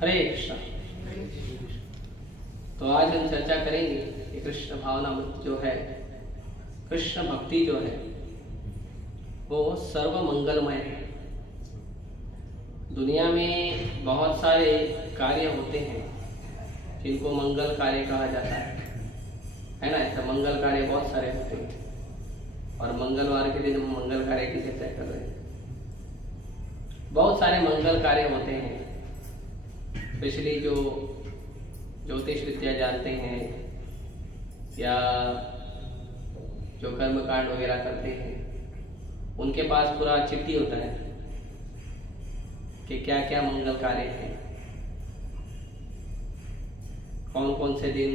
हरे कृष्ण। तो आज हम चर्चा करेंगे कि कृष्ण भावनामृत जो है, कृष्ण भक्ति जो है वो सर्व मंगलमय है। दुनिया में बहुत सारे कार्य होते हैं जिनको मंगल कार्य कहा जाता है ना। ऐसा मंगल कार्य बहुत सारे होते हैं और मंगलवार के दिन हम मंगल कार्य की चर्चा कर रहे हैं। बहुत सारे मंगल कार्य होते हैं, स्पेशली जो ज्योतिष विद्या जानते हैं या जो कर्म कांड वगैरह करते हैं, उनके पास पूरा चिट्ठी होता है कि क्या क्या मंगल कार्य हैं, कौन कौन से दिन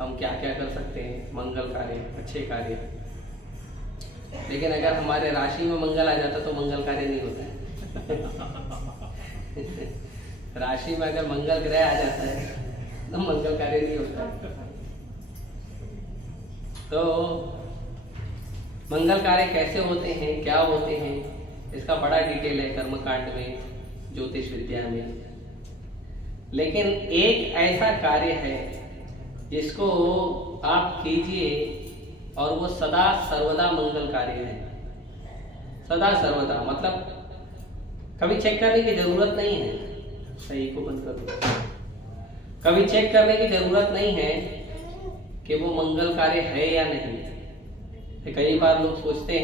हम क्या क्या कर सकते हैं मंगल कार्य, अच्छे कार्य। लेकिन अगर हमारे राशि में मंगल आ जाता तो मंगल कार्य नहीं होता है। राशि में अगर मंगल ग्रह आ जाता है तो मंगल कार्य नहीं होता। तो मंगल कार्य कैसे होते हैं, क्या होते हैं, इसका बड़ा डिटेल है कर्मकांड में, ज्योतिष विद्या में। लेकिन एक ऐसा कार्य है जिसको आप कीजिए और वो सदा सर्वदा मंगल कार्य है। सदा सर्वदा मतलब कभी चेक करने की जरूरत नहीं है, सही को बंद कर दो। कभी चेक करने की जरूरत नहीं है कि वो मंगल कार्य है या नहीं। कई बार लोग सोचते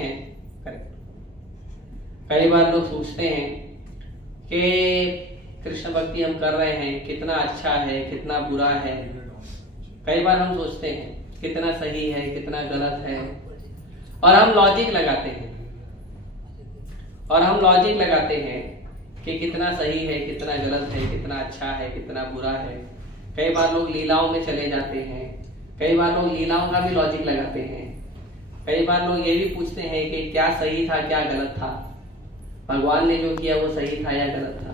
हैं कि कृष्ण भक्ति हम कर रहे हैं, कितना अच्छा है, कितना बुरा है। कई बार हम सोचते हैं कितना सही है, कितना गलत है, और हम लॉजिक लगाते हैं कि कितना सही है, कितना गलत है, कितना अच्छा है, कितना बुरा है। कई बार लोग लीलाओं में चले जाते हैं, कई बार लोग लीलाओं का भी लॉजिक लगाते हैं। कई बार लोग ये भी पूछते हैं कि क्या सही था, क्या गलत था, भगवान ने जो किया वो सही था या गलत था,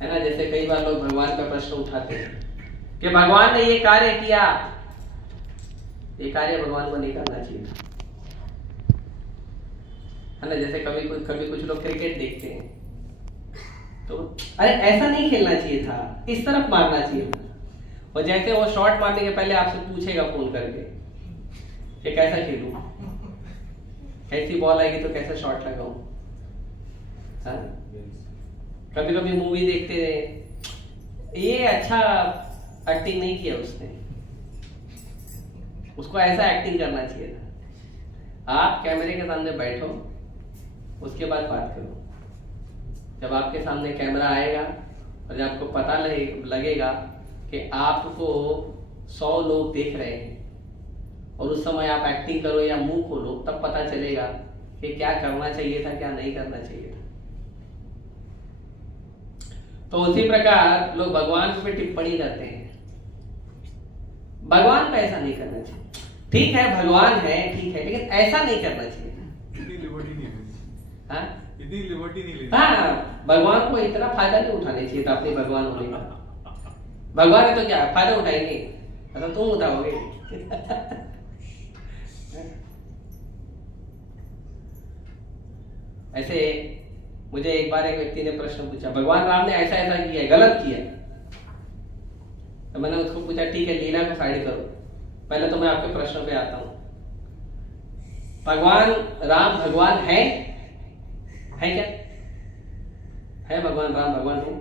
है ना। जैसे कई बार लोग भगवान का प्रश्न उठाते हैं कि भगवान ने ये कार्य किया, ये कार्य भगवान को नहीं करना चाहिए था, है ना। जैसे कभी कुछ लोग क्रिकेट देखते हैं तो अरे ऐसा नहीं खेलना चाहिए था, इस तरफ मारना चाहिए था। और जैसे वो शॉट मारने के पहले आपसे पूछेगा फोन करके कि कैसा खेलूं, कैसी बॉल आएगी तो कैसा शॉट लगाऊं। कभी कभी मूवी देखते हैं, ये अच्छा एक्टिंग नहीं किया उसने, उसको ऐसा एक्टिंग करना चाहिए था। आप कैमरे के सामने बैठो, उसके बाद बात करो। जब आपके सामने कैमरा आएगा और जब आपको पता लगेगा कि आपको 100 लोग देख रहे हैं और उस समय आप एक्टिंग करो या मुंह खोलो, तब पता चलेगा कि क्या करना चाहिए था, क्या नहीं करना चाहिए था। तो उसी प्रकार लोग भगवान पे टिप्पणी करते हैं। भगवान को ऐसा नहीं करना चाहिए। ठीक है, भगवान है, ठीक है, लेकिन ऐसा नहीं करना चाहिए। हाँ, भगवान को इतना फायदा नहीं उठाना चाहिए था अपने भगवान होने का। भगवान है तो क्या फायदा उठाएंगे, मतलब तुम उठाओगे। ऐसे मुझे एक बार एक व्यक्ति ने प्रश्न पूछा, भगवान राम ने ऐसा ऐसा किया, गलत किया। तो मैंने उसको पूछा, ठीक है लीला को साइड करो, पहले तो मैं आपके प्रश्न पे आता हूं। भगवान राम भगवान है क्या? है भगवान राम भगवान है?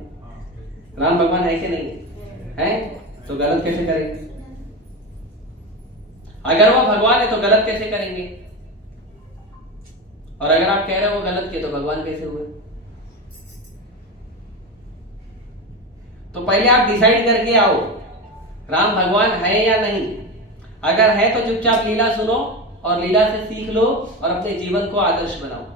राम भगवान है कि नहीं है? तो गलत कैसे करेंगे? अगर वो भगवान है तो गलत कैसे करेंगे? और अगर आप कह रहे हो वो गलत किए तो भगवान कैसे हुए? तो पहले आप डिसाइड करके आओ, राम भगवान है या नहीं। अगर है तो चुपचाप लीला सुनो और लीला से सीख लो और अपने जीवन को आदर्श बनाओ।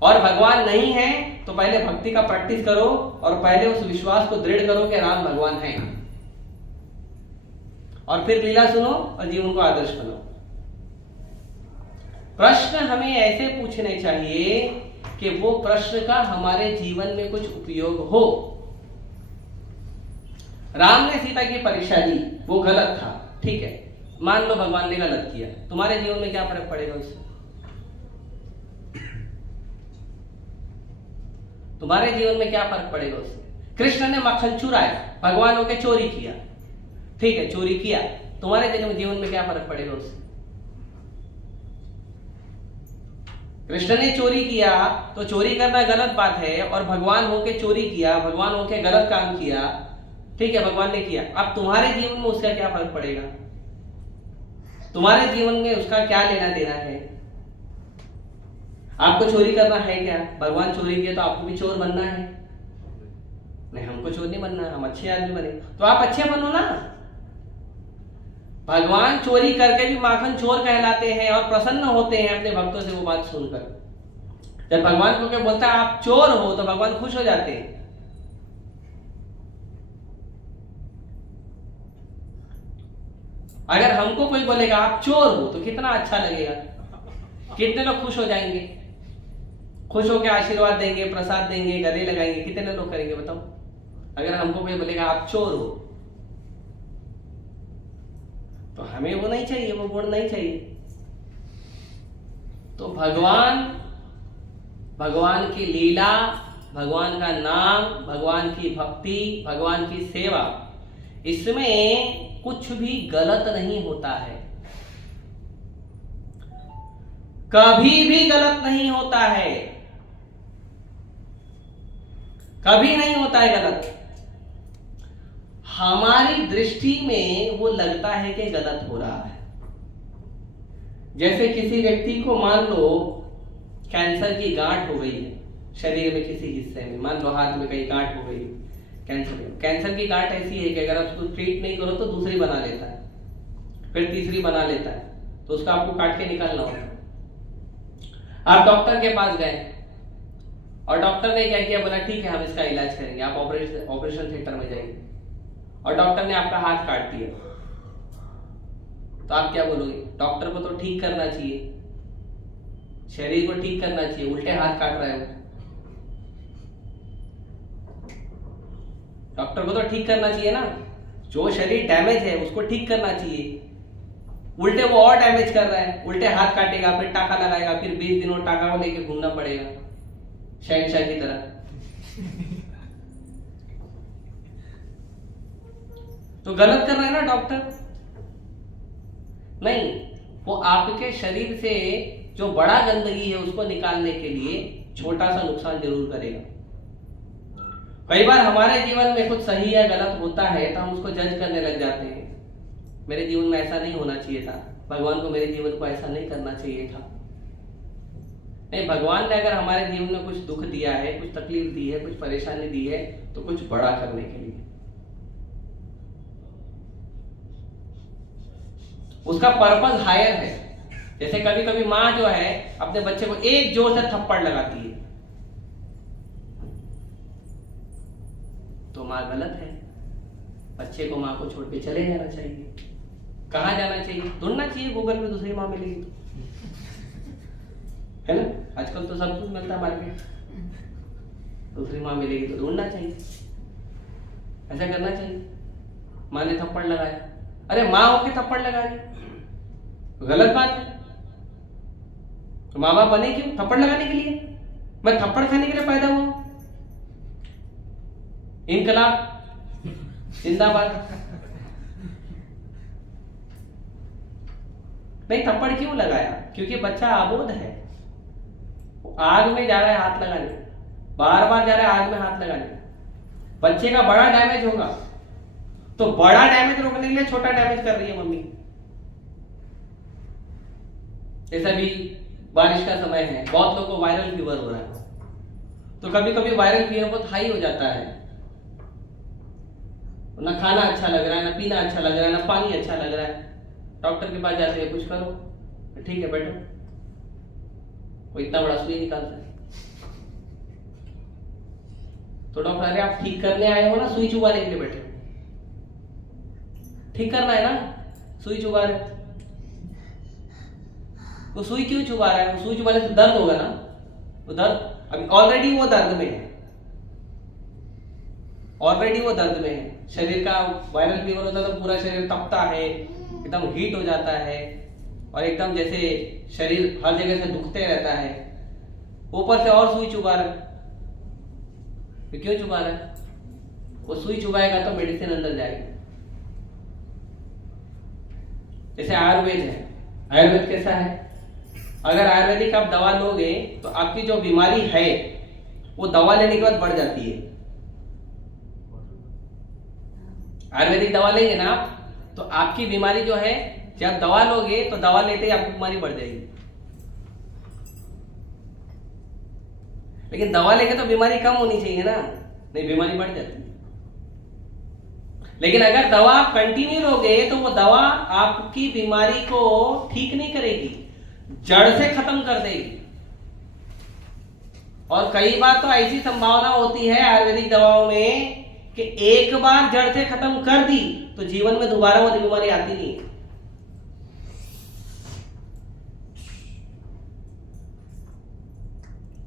और भगवान नहीं है तो पहले भक्ति का प्रैक्टिस करो और पहले उस विश्वास को दृढ़ करो कि राम भगवान है, और फिर लीला सुनो और जीवन को आदर्श बनाओ। प्रश्न हमें ऐसे पूछने चाहिए कि वो प्रश्न का हमारे जीवन में कुछ उपयोग हो। राम ने सीता की परीक्षा ली, वो गलत था, ठीक है, मान लो भगवान ने गलत किया, तुम्हारे जीवन में क्या फर्क पड़ेगा उससे? तुम्हारे जीवन में क्या फर्क पड़ेगा उससे? कृष्ण ने मक्खन चुराया, भगवान होके चोरी किया, ठीक है चोरी किया, तुम्हारे जीवन में क्या फर्क पड़ेगा उससे? कृष्ण ने चोरी किया तो चोरी करना गलत बात है, और भगवान होके चोरी किया, भगवान होके गलत काम किया, ठीक है भगवान ने किया। अब तुम्हारे जीवन में उसका क्या फर्क पड़ेगा? तुम्हारे जीवन में उसका क्या लेना देना है? आपको चोरी करना है क्या? भगवान चोरी किया तो आपको भी चोर बनना है? नहीं, हमको चोर नहीं बनना, हम अच्छे आदमी बने। तो आप अच्छे बनो ना। भगवान चोरी करके भी माखन चोर कहलाते हैं और प्रसन्न होते हैं अपने भक्तों से वो बात सुनकर। जब भगवान को क्या बोलता है आप चोर हो, तो भगवान खुश हो जाते हैं। अगर हमको कोई बोलेगा आप चोर हो तो कितना अच्छा लगेगा, कितने लोग खुश हो जाएंगे, खुश होकर आशीर्वाद देंगे, प्रसाद देंगे, गले लगाएंगे, कितने लोग करेंगे बताओ? अगर हमको कोई बोलेगा आप चोर हो, तो हमें वो नहीं चाहिए, वो गुण नहीं चाहिए। तो भगवान की लीला, भगवान का नाम, भगवान की भक्ति, भगवान की सेवा, इसमें कुछ भी गलत नहीं होता है, कभी भी गलत नहीं होता है, कभी नहीं होता है गलत। हमारी दृष्टि में वो लगता है कि गलत हो रहा है। जैसे किसी व्यक्ति को मान लो कैंसर की गांठ हो गई है शरीर में किसी हिस्से में, मान लो हाथ में कहीं गांठ हो गई, कैंसर की गांठ ऐसी है कि अगर उसको ट्रीट नहीं करो तो दूसरी बना लेता है, फिर तीसरी बना लेता है, तो उसका आपको काट के निकालना होगा। आप डॉक्टर के पास गए और डॉक्टर ने क्या किया, बोला ठीक है हम इसका इलाज करेंगे, आप ऑपरेशन थिएटर में जाइए, और डॉक्टर ने आपका हाथ काट दिया, तो आप क्या बोलोगे? डॉक्टर को तो ठीक करना चाहिए, शरीर को ठीक करना चाहिए, उल्टे हाथ काट रहे हो। डॉक्टर को तो ठीक करना चाहिए ना, जो शरीर डैमेज है उसको ठीक करना चाहिए, उल्टे वो और डैमेज कर रहा है, उल्टे हाथ काटेगा, फिर टाका लगाएगा, फिर 20 दिन वो टाका को लेके घूमना पड़ेगा शहनशाह की तरह। तो गलत कर रहा है ना डॉक्टर? नहीं, वो आपके शरीर से जो बड़ा गंदगी है उसको निकालने के लिए छोटा सा नुकसान जरूर करेगा। कई बार हमारे जीवन में कुछ सही या गलत होता है तो हम उसको जज करने लग जाते हैं, मेरे जीवन में ऐसा नहीं होना चाहिए था, भगवान को मेरे जीवन को ऐसा नहीं करना चाहिए था। नहीं, भगवान ने अगर हमारे जीवन में कुछ दुख दिया है, कुछ तकलीफ दी है, कुछ परेशानी दी है, तो कुछ बड़ा करने के लिए, उसका पर्पस हायर है। जैसे कभी कभी माँ जो है अपने बच्चे को एक जोर से थप्पड़ लगाती है, तो माँ गलत है, बच्चे को माँ को छोड़ के चले जाना चाहिए। कहाँ जाना चाहिए? ढूंढना चाहिए गूगल में, दूसरी माँ मिलेगी तो, है ना? आजकल तो सब कुछ मिलता है मार्केट, दूसरी माँ मिलेगी तो ढूंढना चाहिए, ऐसा करना चाहिए। माँ ने थप्पड़ लगाया, अरे माँ होके थप्पड़ लगा दी, गलत बात है। तो माँ बाप बने क्यों? थप्पड़ लगाने के लिए? मैं थप्पड़ खाने के लिए पैदा हुआ? इनकलाब जिंदाबाद। नहीं, थप्पड़ क्यों लगाया? क्योंकि बच्चा आबोध है, आग में जा रहा है हाथ लगाने, बार बार जा रहा है आग में हाथ लगाने, बच्चे का बड़ा डैमेज होगा, तो बड़ा डैमेज रोकने के लिए छोटा डैमेज कर रही है मम्मी। जैसा भी बारिश का समय है, बहुत लोगों को वायरल फीवर हो रहा है, तो कभी कभी वायरल फीवर बहुत हाई हो जाता है, ना खाना अच्छा लग रहा है, ना पीना अच्छा लग रहा है, ना पानी अच्छा लग रहा है। डॉक्टर के पास जाते हैं, कुछ करो, ठीक है बैठो, वो इतना बड़ा सुई निकालता है, तो डॉक्टर अरे आप ठीक करने आए हो ना, सुई चुभाने के लिए बैठे, ठीक करना है ना, सुई चुभा रहे, वो सुई क्यों चुभा रहा है? वो सुई चुभाने से दर्द होगा ना, वो दर्द अभी ऑलरेडी वो दर्द में है, ऑलरेडी वो दर्द में है। शरीर का वायरल फीवर होता है तो पूरा शरीर तपता है, एकदम हीट हो जाता है, और एकदम जैसे शरीर हर जगह से दुखते रहता है, ऊपर से और सुई चुभा रहा है, तो क्यों चुभा रहा है? वो सुई चुभाएगा तो मेडिसिन अंदर जाएगी। जैसे आयुर्वेद है, आयुर्वेद कैसा है? अगर आयुर्वेदिक आप दवा लोगे तो आपकी जो बीमारी है वो दवा लेने के बाद बढ़ जाती है। आयुर्वेदिक दवा लेंगे ना आप, तो आपकी बीमारी जो है, जब दवा लोगे तो दवा लेते ही आपकी बीमारी बढ़ जाएगी। लेकिन दवा लेके तो बीमारी कम होनी चाहिए ना, नहीं बीमारी बढ़ जाती है। लेकिन अगर दवा आप कंटिन्यू लोगे तो वो दवा आपकी बीमारी को ठीक नहीं करेगी, जड़ से खत्म कर देगी। और कई बार तो ऐसी संभावना होती है आयुर्वेदिक दवाओं में कि एक बार जड़ से खत्म कर दी तो जीवन में दोबारा वो बीमारी आती नहीं है।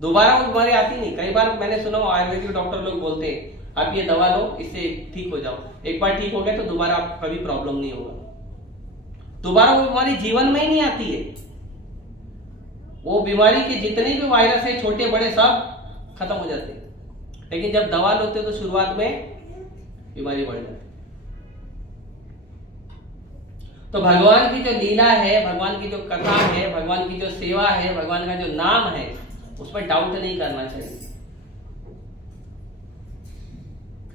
दोबारा वो बीमारी आती नहीं। कई बार मैंने सुना आयुर्वेदिक डॉक्टर लोग बोलते हैं आप ये दवा लो, इससे ठीक हो जाओ। एक बार ठीक हो गया तो दोबारा आप कभी प्रॉब्लम नहीं होगा। दोबारा वो बीमारी जीवन में ही नहीं आती है। वो बीमारी के जितने भी वायरस है, छोटे बड़े, सब खत्म हो जाते हैं। लेकिन जब दवा लेते हो तो शुरुआत में बीमारी बढ़ जाती है। तो भगवान की जो लीला है, भगवान की जो कथा है, भगवान की जो सेवा है, भगवान का जो नाम है, उसमें डाउट नहीं करना चाहिए,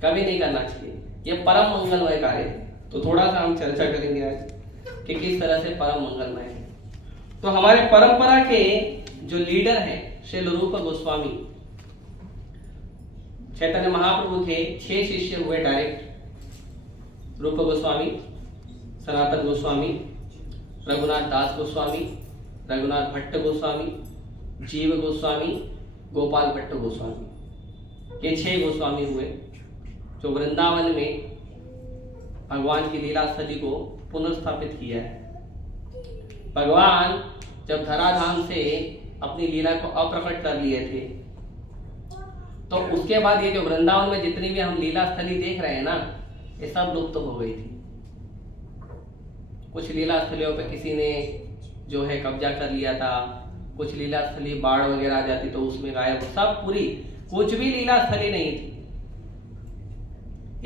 कभी नहीं करना चाहिए। ये परम मंगलमय कार्य है। तो थोड़ा सा हम चर्चा करेंगे आज कि किस तरह से परम मंगलमय है। तो हमारे परंपरा के जो लीडर हैं श्री रूप गोस्वामी, चैतन्य महाप्रभु के 6 शिष्य हुए डायरेक्ट। रूप गोस्वामी, सनातन गोस्वामी, रघुनाथ दास गोस्वामी, रघुनाथ भट्ट गोस्वामी, जीव गोस्वामी, गोपाल भट्ट गोस्वामी। ये 6 गोस्वामी हुए जो वृंदावन में भगवान की लीला स्थली को पुनर्स्थापित किया है। भगवान जब धराधाम से अपनी लीला को अप्रकट कर लिए थे, तो उसके बाद ये जो वृंदावन में जितनी भी हम लीला स्थली देख रहे हैं ना, ये सब लुप्त हो गई थी। कुछ लीला स्थलियों पे किसी ने जो है कब्जा कर लिया था, कुछ लीला स्थली बाढ़ वगैरह आ जाती तो उसमें गायब, सब पूरी, कुछ भी लीला स्थली नहीं थी।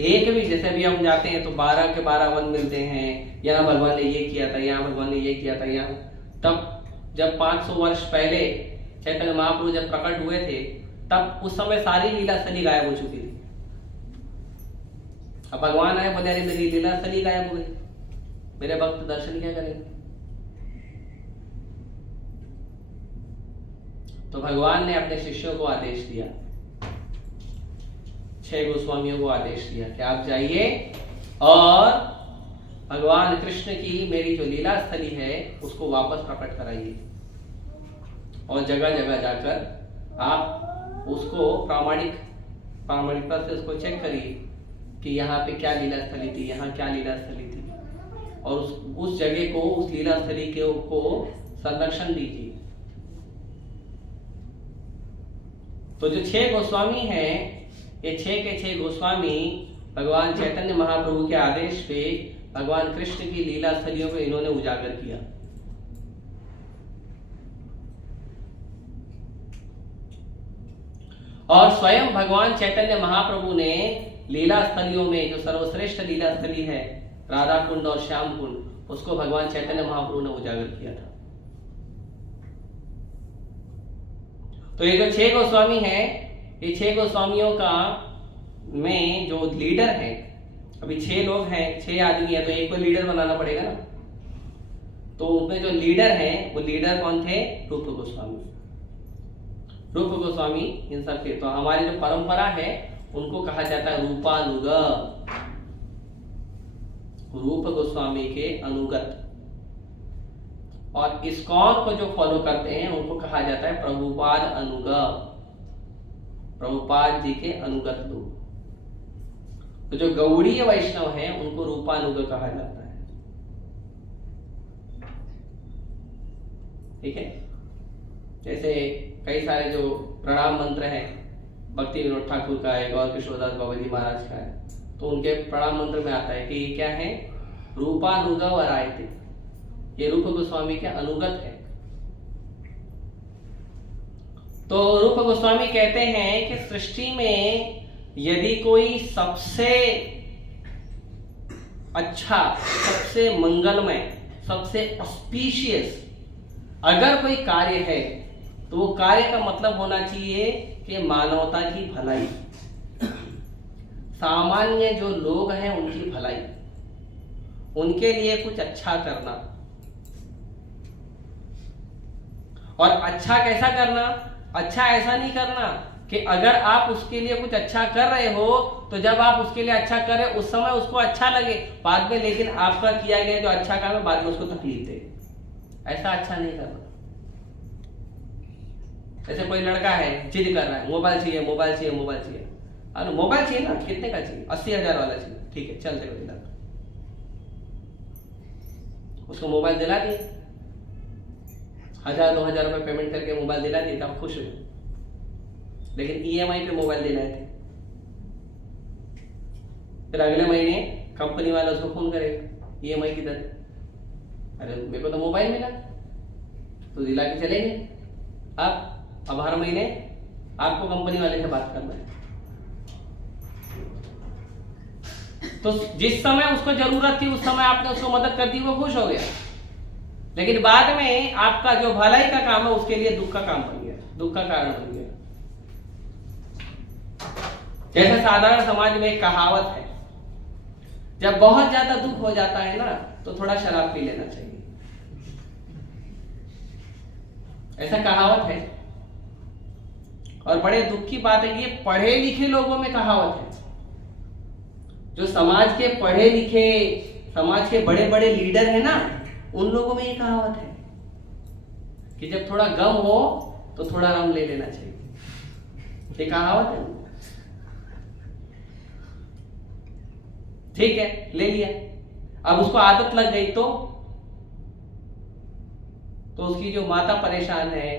एक भी, जैसे भी हम जाते हैं तो 12 के 12 वन मिलते हैं, यहाँ भगवान ने ये किया था, यहाँ भगवान ने ये किया था, यहाँ। तब जब 500 वर्ष पहले चैतन्य महाप्रभु जब प्रकट हुए थे, तब उस समय सारी लीला स्थली गायब हो चुकी थी। अब भगवान आए, बोले अरे मेरी लीला स्थली गायब हो गई, मेरे भक्त दर्शन क्या करेंगे? तो भगवान ने अपने शिष्यों को आदेश दिया, 6 गोस्वामियों को आदेश दिया कि आप जाइए और भगवान कृष्ण की मेरी जो लीला स्थली है उसको वापस प्रकट कराइए, और जगह जगह जाकर आप उसको प्रामाणिकता से उसको चेक करिए कि यहाँ पे क्या लीला स्थली थी, यहाँ क्या लीला स्थली थी, और उस जगह को, उस लीला स्थली को संरक्षण दीजिए। तो जो 6 गोस्वामी हैं, ये 6 के 6 गोस्वामी भगवान चैतन्य महाप्रभु के आदेश पे भगवान कृष्ण की लीला स्थलियों को इन्होंने उजागर किया। और स्वयं भगवान चैतन्य महाप्रभु ने लीला स्थलियों में जो सर्वश्रेष्ठ लीला स्थली है राधा कुंड और श्याम कुंड, उसको भगवान चैतन्य महाप्रभु ने उजागर किया था। तो ये जो 6 गोस्वामी हैं, ये 6 गोस्वामियों का में जो लीडर है, अभी 6 लोग हैं, 6 आदमी है, तो एक को लीडर बनाना पड़ेगा ना। तो उसमें जो लीडर है वो लीडर कौन थे? रूप गोस्वामी। रूप गोस्वामी इन सब के, तो हमारी जो परंपरा है उनको कहा जाता है रूपानुग, रूप गोस्वामी के अनुगत। और इस्कॉन को जो फॉलो करते हैं उनको कहा जाता है प्रभुपाद अनुग, प्रभुपाद जी के अनुगत लोग। तो जो गौड़ीय वैष्णव हैं उनको रूपानुग कहा जाता है। ठीक है, जैसे कई सारे जो प्रणाम मंत्र हैं, भक्ति विनोद ठाकुर का है, गौर किशोरदास बाबा जी महाराज का है, तो उनके प्रणाम मंत्र में आता है कि ये क्या है? रूपानुग वरायते, ये रूप गोस्वामी के अनुगत है। तो रूप गोस्वामी कहते हैं कि सृष्टि में यदि कोई सबसे अच्छा, सबसे मंगलमय, सबसे ऑस्पिशियस अगर कोई कार्य है तो वो कार्य का मतलब होना चाहिए कि मानवता की भलाई, सामान्य जो लोग हैं उनकी भलाई, उनके लिए कुछ अच्छा करना। और अच्छा कैसा करना? अच्छा ऐसा नहीं करना कि अगर आप उसके लिए कुछ अच्छा कर रहे हो तो जब आप उसके लिए अच्छा कर रहे हो उस समय उसको अच्छा लगे, बाद में लेकिन आपका किया गया जो अच्छा काम है बाद में उसको तकलीफ दे। ऐसा अच्छा नहीं करना। जैसे कोई लड़का है, जिद कर रहा है, मोबाइल चाहिए, मोबाइल चाहिए, मोबाइल चाहिए। अरे मोबाइल चाहिए ना, कितने का चाहिए? 80,000 वाला चाहिए। ठीक है, चल देखो दिला। उसको मोबाइल दिला दिए, 1,000-2,000 रुपए पेमेंट करके मोबाइल दिला दिए, आप खुश हो। लेकिन ईएमआई पे मोबाइल देना है। फिर अगले महीने कंपनी वाला उसको फोन करेगा, ईएमआई किधर है? अरे मेरे को तो मोबाइल मिला, तो दिला के चले गए। अब हर महीने आपको कंपनी वाले से बात करना है। तो जिस समय उसको जरूरत थी उस समय आपने उसको मदद कर दी, वो खुश हो गया। लेकिन बाद में आपका जो भलाई का काम है उसके लिए दुख का काम बन गया, दुख का कारण बन गया। जैसे साधारण समाज में एक कहावत है, जब बहुत ज्यादा दुख हो जाता है ना तो थोड़ा शराब पी लेना चाहिए। ऐसा कहावत है। और बड़े दुख की बात है कि ये पढ़े लिखे लोगों में कहावत है। जो समाज के पढ़े लिखे, समाज के बड़े बड़े लीडर हैं ना, उन लोगों में ये कहावत है कि जब थोड़ा गम हो तो थोड़ा रम ले लेना चाहिए। ये कहावत है। ठीक है, ले लिया। अब उसको आदत लग गई तो उसकी जो माता परेशान है,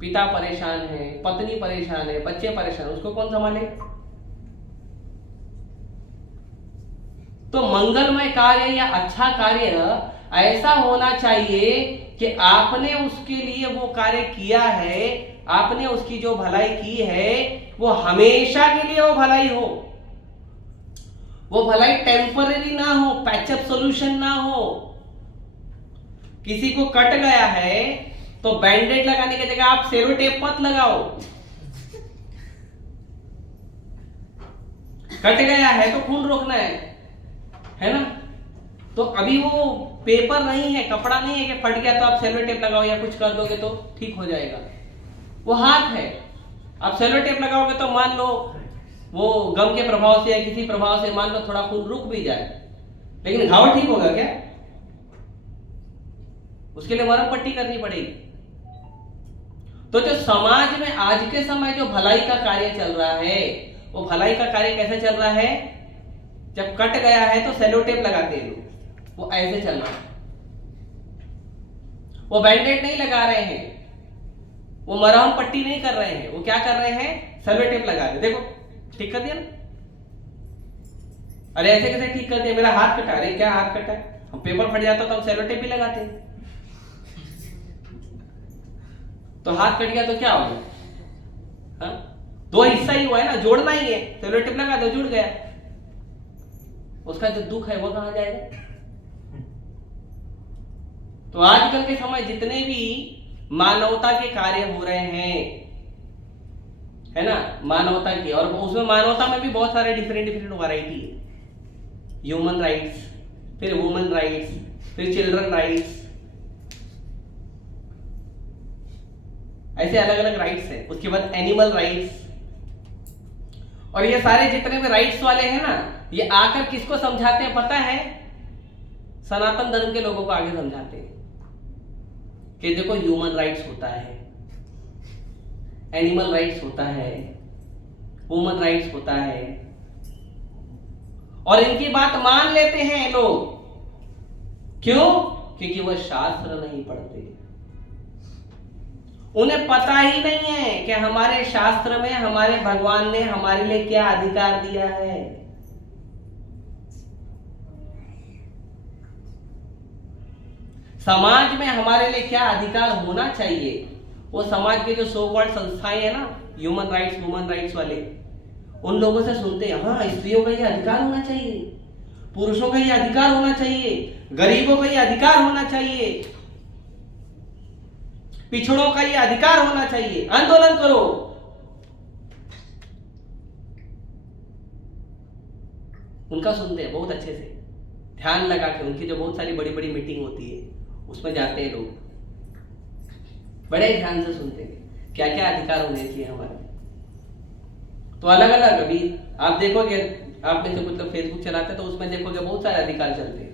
पिता परेशान है, पत्नी परेशान है, बच्चे परेशान, उसको कौन संभाले? तो मंगलमय कार्य या अच्छा कार्य ऐसा होना चाहिए कि आपने उसके लिए वो कार्य किया है, आपने उसकी जो भलाई की है वो हमेशा के लिए वो भलाई हो। वो भलाई टेम्पररी ना हो, पैचअप सॉल्यूशन ना हो। किसी को कट गया है तो बैंडेड लगाने की जगह आप सेलो टेप मत लगाओ। कट गया है तो खून रोकना है ना? तो अभी वो पेपर नहीं है, कपड़ा नहीं है कि फट गया तो आप सेलो टेप लगाओ या कुछ कर दोगे तो ठीक हो जाएगा। वो हाथ है, आप सेलो टेप लगाओगे तो मान लो वो गम के प्रभाव से या किसी प्रभाव से मान लो थोड़ा खून रुक भी जाए, लेकिन घाव ठीक होगा क्या? उसके लिए मरहम पट्टी करनी पड़ेगी। तो जो समाज में आज के समय जो भलाई का कार्य चल रहा है, वो भलाई का कार्य कैसे चल रहा है? जब कट गया है तो सेलो टेप लगाते हैं लोग, वो ऐसे चल रहा है। वो बैंडेड नहीं लगा रहे हैं, वो मरहम पट्टी नहीं कर रहे हैं, वो क्या कर रहे हैं? सेलो टेप लगा रहे। देखो ठीक कर दिया ना? अरे ऐसे कैसे ठीक कर दिया? मेरा हाथ कटा। अरे क्या हाथ कटा है? हम पेपर फट जाता तो हम सेलो टेप भी लगाते हैं। तो हाथ कट गया तो क्या हो गया? हाँ? दो हिस्सा ही हुआ है ना, जोड़ना ही है। सेलो टेप लगा दो, जुड़ गया। उसका जो दुख है वो कहां जाएगा? तो आजकल के समय जितने भी मानवता के कार्य हो रहे हैं, है ना, मानवता की, और उसमें मानवता में भी बहुत सारे डिफरेंट वैरायटी है। ह्यूमन राइट्स, फिर वुमेन राइट्स, फिर चिल्ड्रन राइट्स, ऐसे अलग अलग राइट्स हैं। उसके बाद एनिमल राइट्स। और ये सारे जितने भी राइट्स वाले हैं ना, ये आकर किसको समझाते हैं पता है? सनातन धर्म के लोगों को आगे समझाते हैं कि देखो ह्यूमन राइट्स होता है, एनिमल राइट्स होता है, वुमन राइट्स होता है। और इनकी बात मान लेते हैं लोग। क्यों? क्योंकि वह शास्त्र नहीं पढ़ते। उन्हें पता ही नहीं है कि हमारे शास्त्र में हमारे भगवान ने हमारे लिए क्या अधिकार दिया है। समाज में हमारे लिए क्या अधिकार होना चाहिए। वो समाज के जो सो कॉल्ड संस्थाएं है ना, ह्यूमन राइट्स, वुमन राइट्स वाले, उन लोगों से सुनते हैं, हाँ स्त्रियों का ये अधिकार होना चाहिए, पुरुषों का ये अधिकार होना चाहिए, गरीबों का ये अधिकार होना चाहिए, पिछड़ों का ये अधिकार होना चाहिए, आंदोलन करो। उनका सुनते हैं बहुत अच्छे से, ध्यान लगा के। उनकी जो बहुत सारी बड़ी बड़ी मीटिंग होती है उसमें जाते हैं लोग, बड़े ध्यान से सुनते हैं क्या क्या अधिकार होने चाहिए हमारे। तो अलग अलग, अभी आप देखोगे, आपने जो मतलब फेसबुक चलाते तो उसमें देखोगे बहुत सारे अधिकार चलते हैं।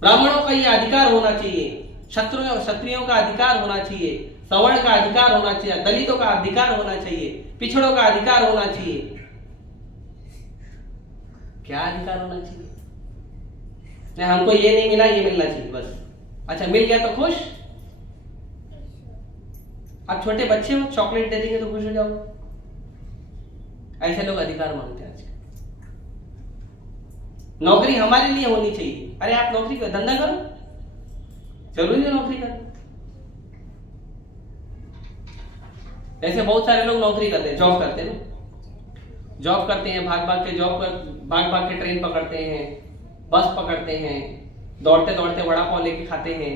ब्राह्मणों का ये अधिकार होना चाहिए, क्षत्रियों का अधिकार होना चाहिए, सवर्ण का अधिकार होना चाहिए, दलितों का अधिकार होना चाहिए, पिछड़ों का अधिकार होना चाहिए। क्या अधिकार होना चाहिए? नहीं, हमको ये नहीं मिला, ये मिलना चाहिए बस। अच्छा मिल गया तो खुश। आप छोटे बच्चे हो, चॉकलेट दे देंगे तो खुश हो जाओ। ऐसे लोग अधिकार मांगते हैं आज। नौकरी हमारे लिए होनी चाहिए। अरे आप नौकरी करो, धंधा करो, जरूरी है नौकरी करो। ऐसे बहुत सारे लोग नौकरी करते हैं, जॉब करते हैं ना, जॉब करते हैं, भाग भाग के ट्रेन पकड़ते हैं, बस पकड़ते हैं, दौड़ते दौड़ते वड़ा पाव लेके खाते हैं,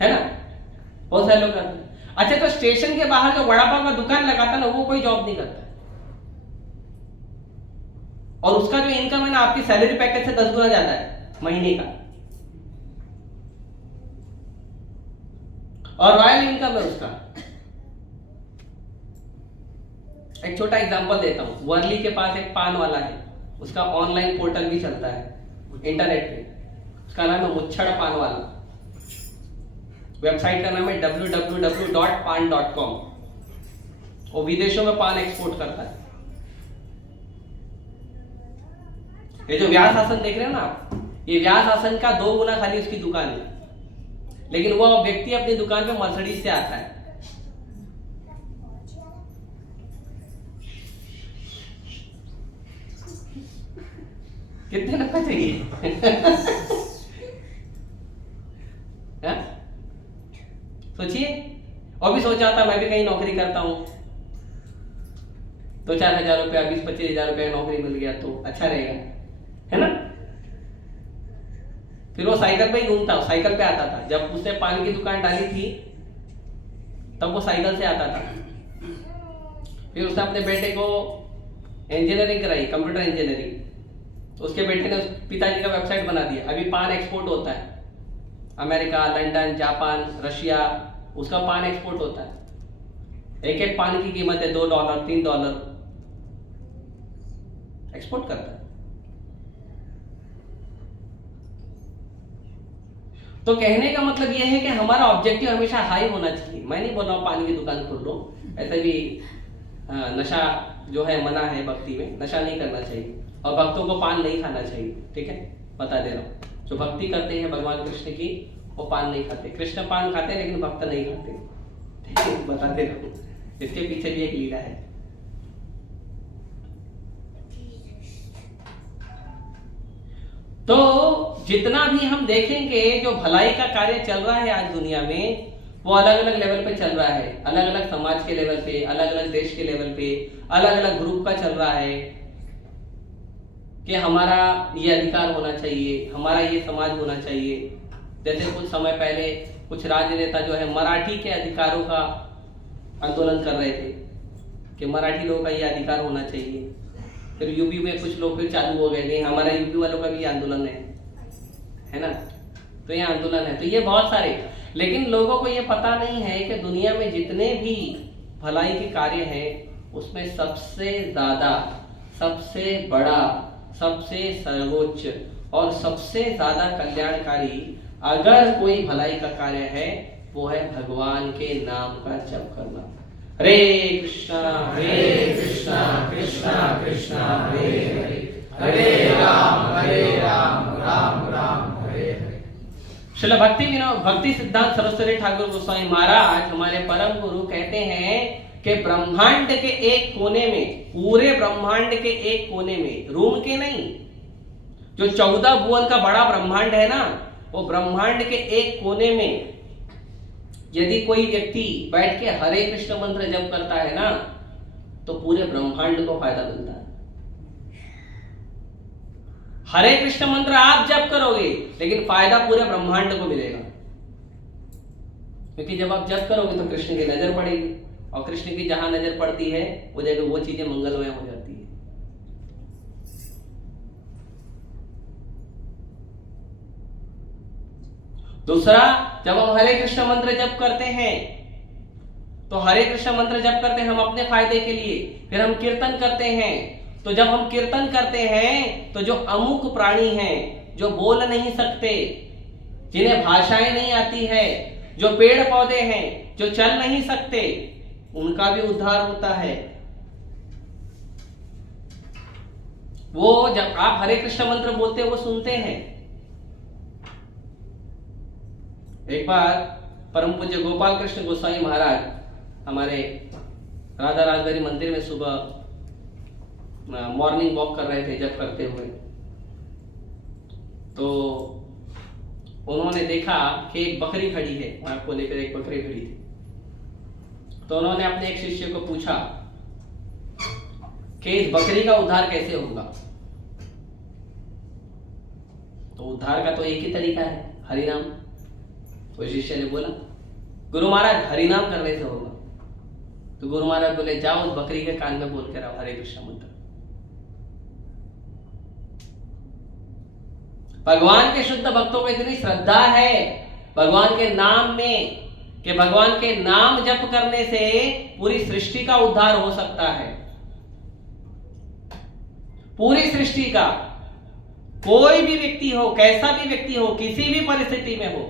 है ना, बहुत सारे लोग करते हैं। अच्छा तो स्टेशन के बाहर जो वड़ा पाव का दुकान लगाता ना, वो कोई जॉब नहीं करता, और उसका जो इनकम है ना आपकी सैलरी पैकेज से 10 गुना ज्यादा है महीने का, और रॉयल इनकम है उसका। एक छोटा एग्जांपल देता हूं, वर्ली के पास एक पान वाला है, उसका ऑनलाइन पोर्टल भी चलता है इंटरनेट पे, उसका नाम है मुच्छड़ पान वाला। वेबसाइट का नाम है www.pan.com। वो विदेशों में पान एक्सपोर्ट करता है। ये जो व्यास आसन देख रहे हो ना आप, ये व्यास आसन का 2 गुना खाली उसकी दुकान है, लेकिन वो व्यक्ति अपनी दुकान पे मर्सिडीज से आता है। कितने नफा चाहिए? सोचिए। और भी सोचा था मैं भी कहीं नौकरी करता हूं, 2-4 हजार रुपया, 20-25 हजार रुपया नौकरी मिल गया तो अच्छा रहेगा, है ना। फिर वो साइकिल पे ही घूमता, साइकिल पे आता था। जब उसने पान की दुकान डाली थी तब वो साइकिल से आता था। फिर उसने अपने बेटे को इंजीनियरिंग कराई, कंप्यूटर इंजीनियरिंग। उसके बेटे ने पिताजी का वेबसाइट बना दिया। अभी पान एक्सपोर्ट होता है, अमेरिका, लंदन, जापान, रशिया, उसका पान एक्सपोर्ट होता है। एक एक पान की कीमत है $2, $3, एक्सपोर्ट करता है। तो कहने का मतलब यह है कि हमारा ऑब्जेक्टिव हमेशा हाई होना चाहिए। मैं नहीं बोल रहा हूं पान की दुकान खोल लो, ऐसे भी नशा जो है मना है, भक्ति में नशा नहीं करना चाहिए, और भक्तों को पान नहीं खाना चाहिए, ठीक है, बता दे रहा हूं। जो भक्ति करते हैं भगवान कृष्ण की, वो पान नहीं खाते। कृष्ण पान खाते हैं लेकिन भक्त नहीं खाते, ठीक है, बता दे रहा हूं। इसके पीछे भी एक लीला है। तो जितना भी हम देखेंगे जो भलाई का कार्य चल रहा है आज दुनिया में, वो अलग अलग लेवल पे चल रहा है। अलग अलग समाज के लेवल पे, अलग अलग देश के लेवल पे, अलग अलग ग्रुप का चल रहा है कि हमारा ये अधिकार होना चाहिए, हमारा ये समाज होना चाहिए। जैसे कुछ समय पहले कुछ राजनेता जो है मराठी के अधिकारों का आंदोलन कर रहे थे कि मराठी लोगों का ये अधिकार होना चाहिए। फिर यूपी में कुछ लोग फिर चालू हो गए, नहीं हमारा यूपी वालों का भी आंदोलन है ना। तो ये आंदोलन है, तो ये बहुत सारे, लेकिन लोगों को ये पता नहीं है कि दुनिया में जितने भी भलाई के कार्य हैं उसमें सबसे ज्यादा, सबसे बड़ा, सबसे सर्वोच्च और सबसे ज्यादा कल्याणकारी अगर कोई भलाई का कार्य है वो है भगवान के नाम का जप करना। हरे कृष्णा कृष्णा कृष्णा हरे हरे, हरे राम राम राम हरे हरे। श्रील भक्ति सिद्धांत सरस्वती ठाकुर गोस्वामी महाराज हमारे परम गुरु कहते हैं कि ब्रह्मांड के एक कोने में, पूरे ब्रह्मांड के एक कोने में, रूम के नहीं, जो 14 भुवन का बड़ा ब्रह्मांड है ना, वो ब्रह्मांड के एक कोने में यदि कोई व्यक्ति बैठ के हरे कृष्ण मंत्र जप करता है ना, तो पूरे ब्रह्मांड को फायदा मिलता है। हरे कृष्ण मंत्र आप जप करोगे लेकिन फायदा पूरे ब्रह्मांड को मिलेगा, क्योंकि जब आप जप करोगे तो कृष्ण की नजर पड़ेगी, और कृष्ण की जहां नजर पड़ती है वो जगह वो चीजें मंगलमय हो जाती है। दूसरा, जब हम हरे कृष्ण मंत्र जप करते हैं तो हरे कृष्ण मंत्र जप करते हैं हम अपने फायदे के लिए, फिर हम कीर्तन करते हैं। तो जब हम कीर्तन करते हैं तो जो अमुक प्राणी हैं, जो बोल नहीं सकते, जिन्हें भाषाएं नहीं आती है, जो पेड़ पौधे हैं, जो चल नहीं सकते, उनका भी उद्धार होता है। वो जब आप हरे कृष्ण मंत्र बोलते हैं वो सुनते हैं। एक बार परम पूज्य गोपाल कृष्ण गोस्वामी महाराज हमारे राधा राजबाड़ी मंदिर में सुबह मॉर्निंग वॉक कर रहे थे जब करते हुए, तो उन्होंने देखा कि एक बकरी खड़ी है, वहां को लेकर एक बकरी खड़ी थी। तो उन्होंने अपने एक शिष्य को पूछा कि इस बकरी का उद्धार कैसे होगा। तो उद्धार का तो एक ही तरीका है, हरिनाम। तो शिष्य ने बोला गुरु महाराज हरिनाम करने से होगा। तो गुरु महाराज बोले जाओ उस बकरी के कान में बोल के आओ हरे कृष्ण मंत्र। भगवान के शुद्ध भक्तों को इतनी श्रद्धा है भगवान के नाम में कि भगवान के नाम जप करने से पूरी सृष्टि का उद्धार हो सकता है। पूरी सृष्टि का कोई भी व्यक्ति हो, कैसा भी व्यक्ति हो, किसी भी परिस्थिति में हो,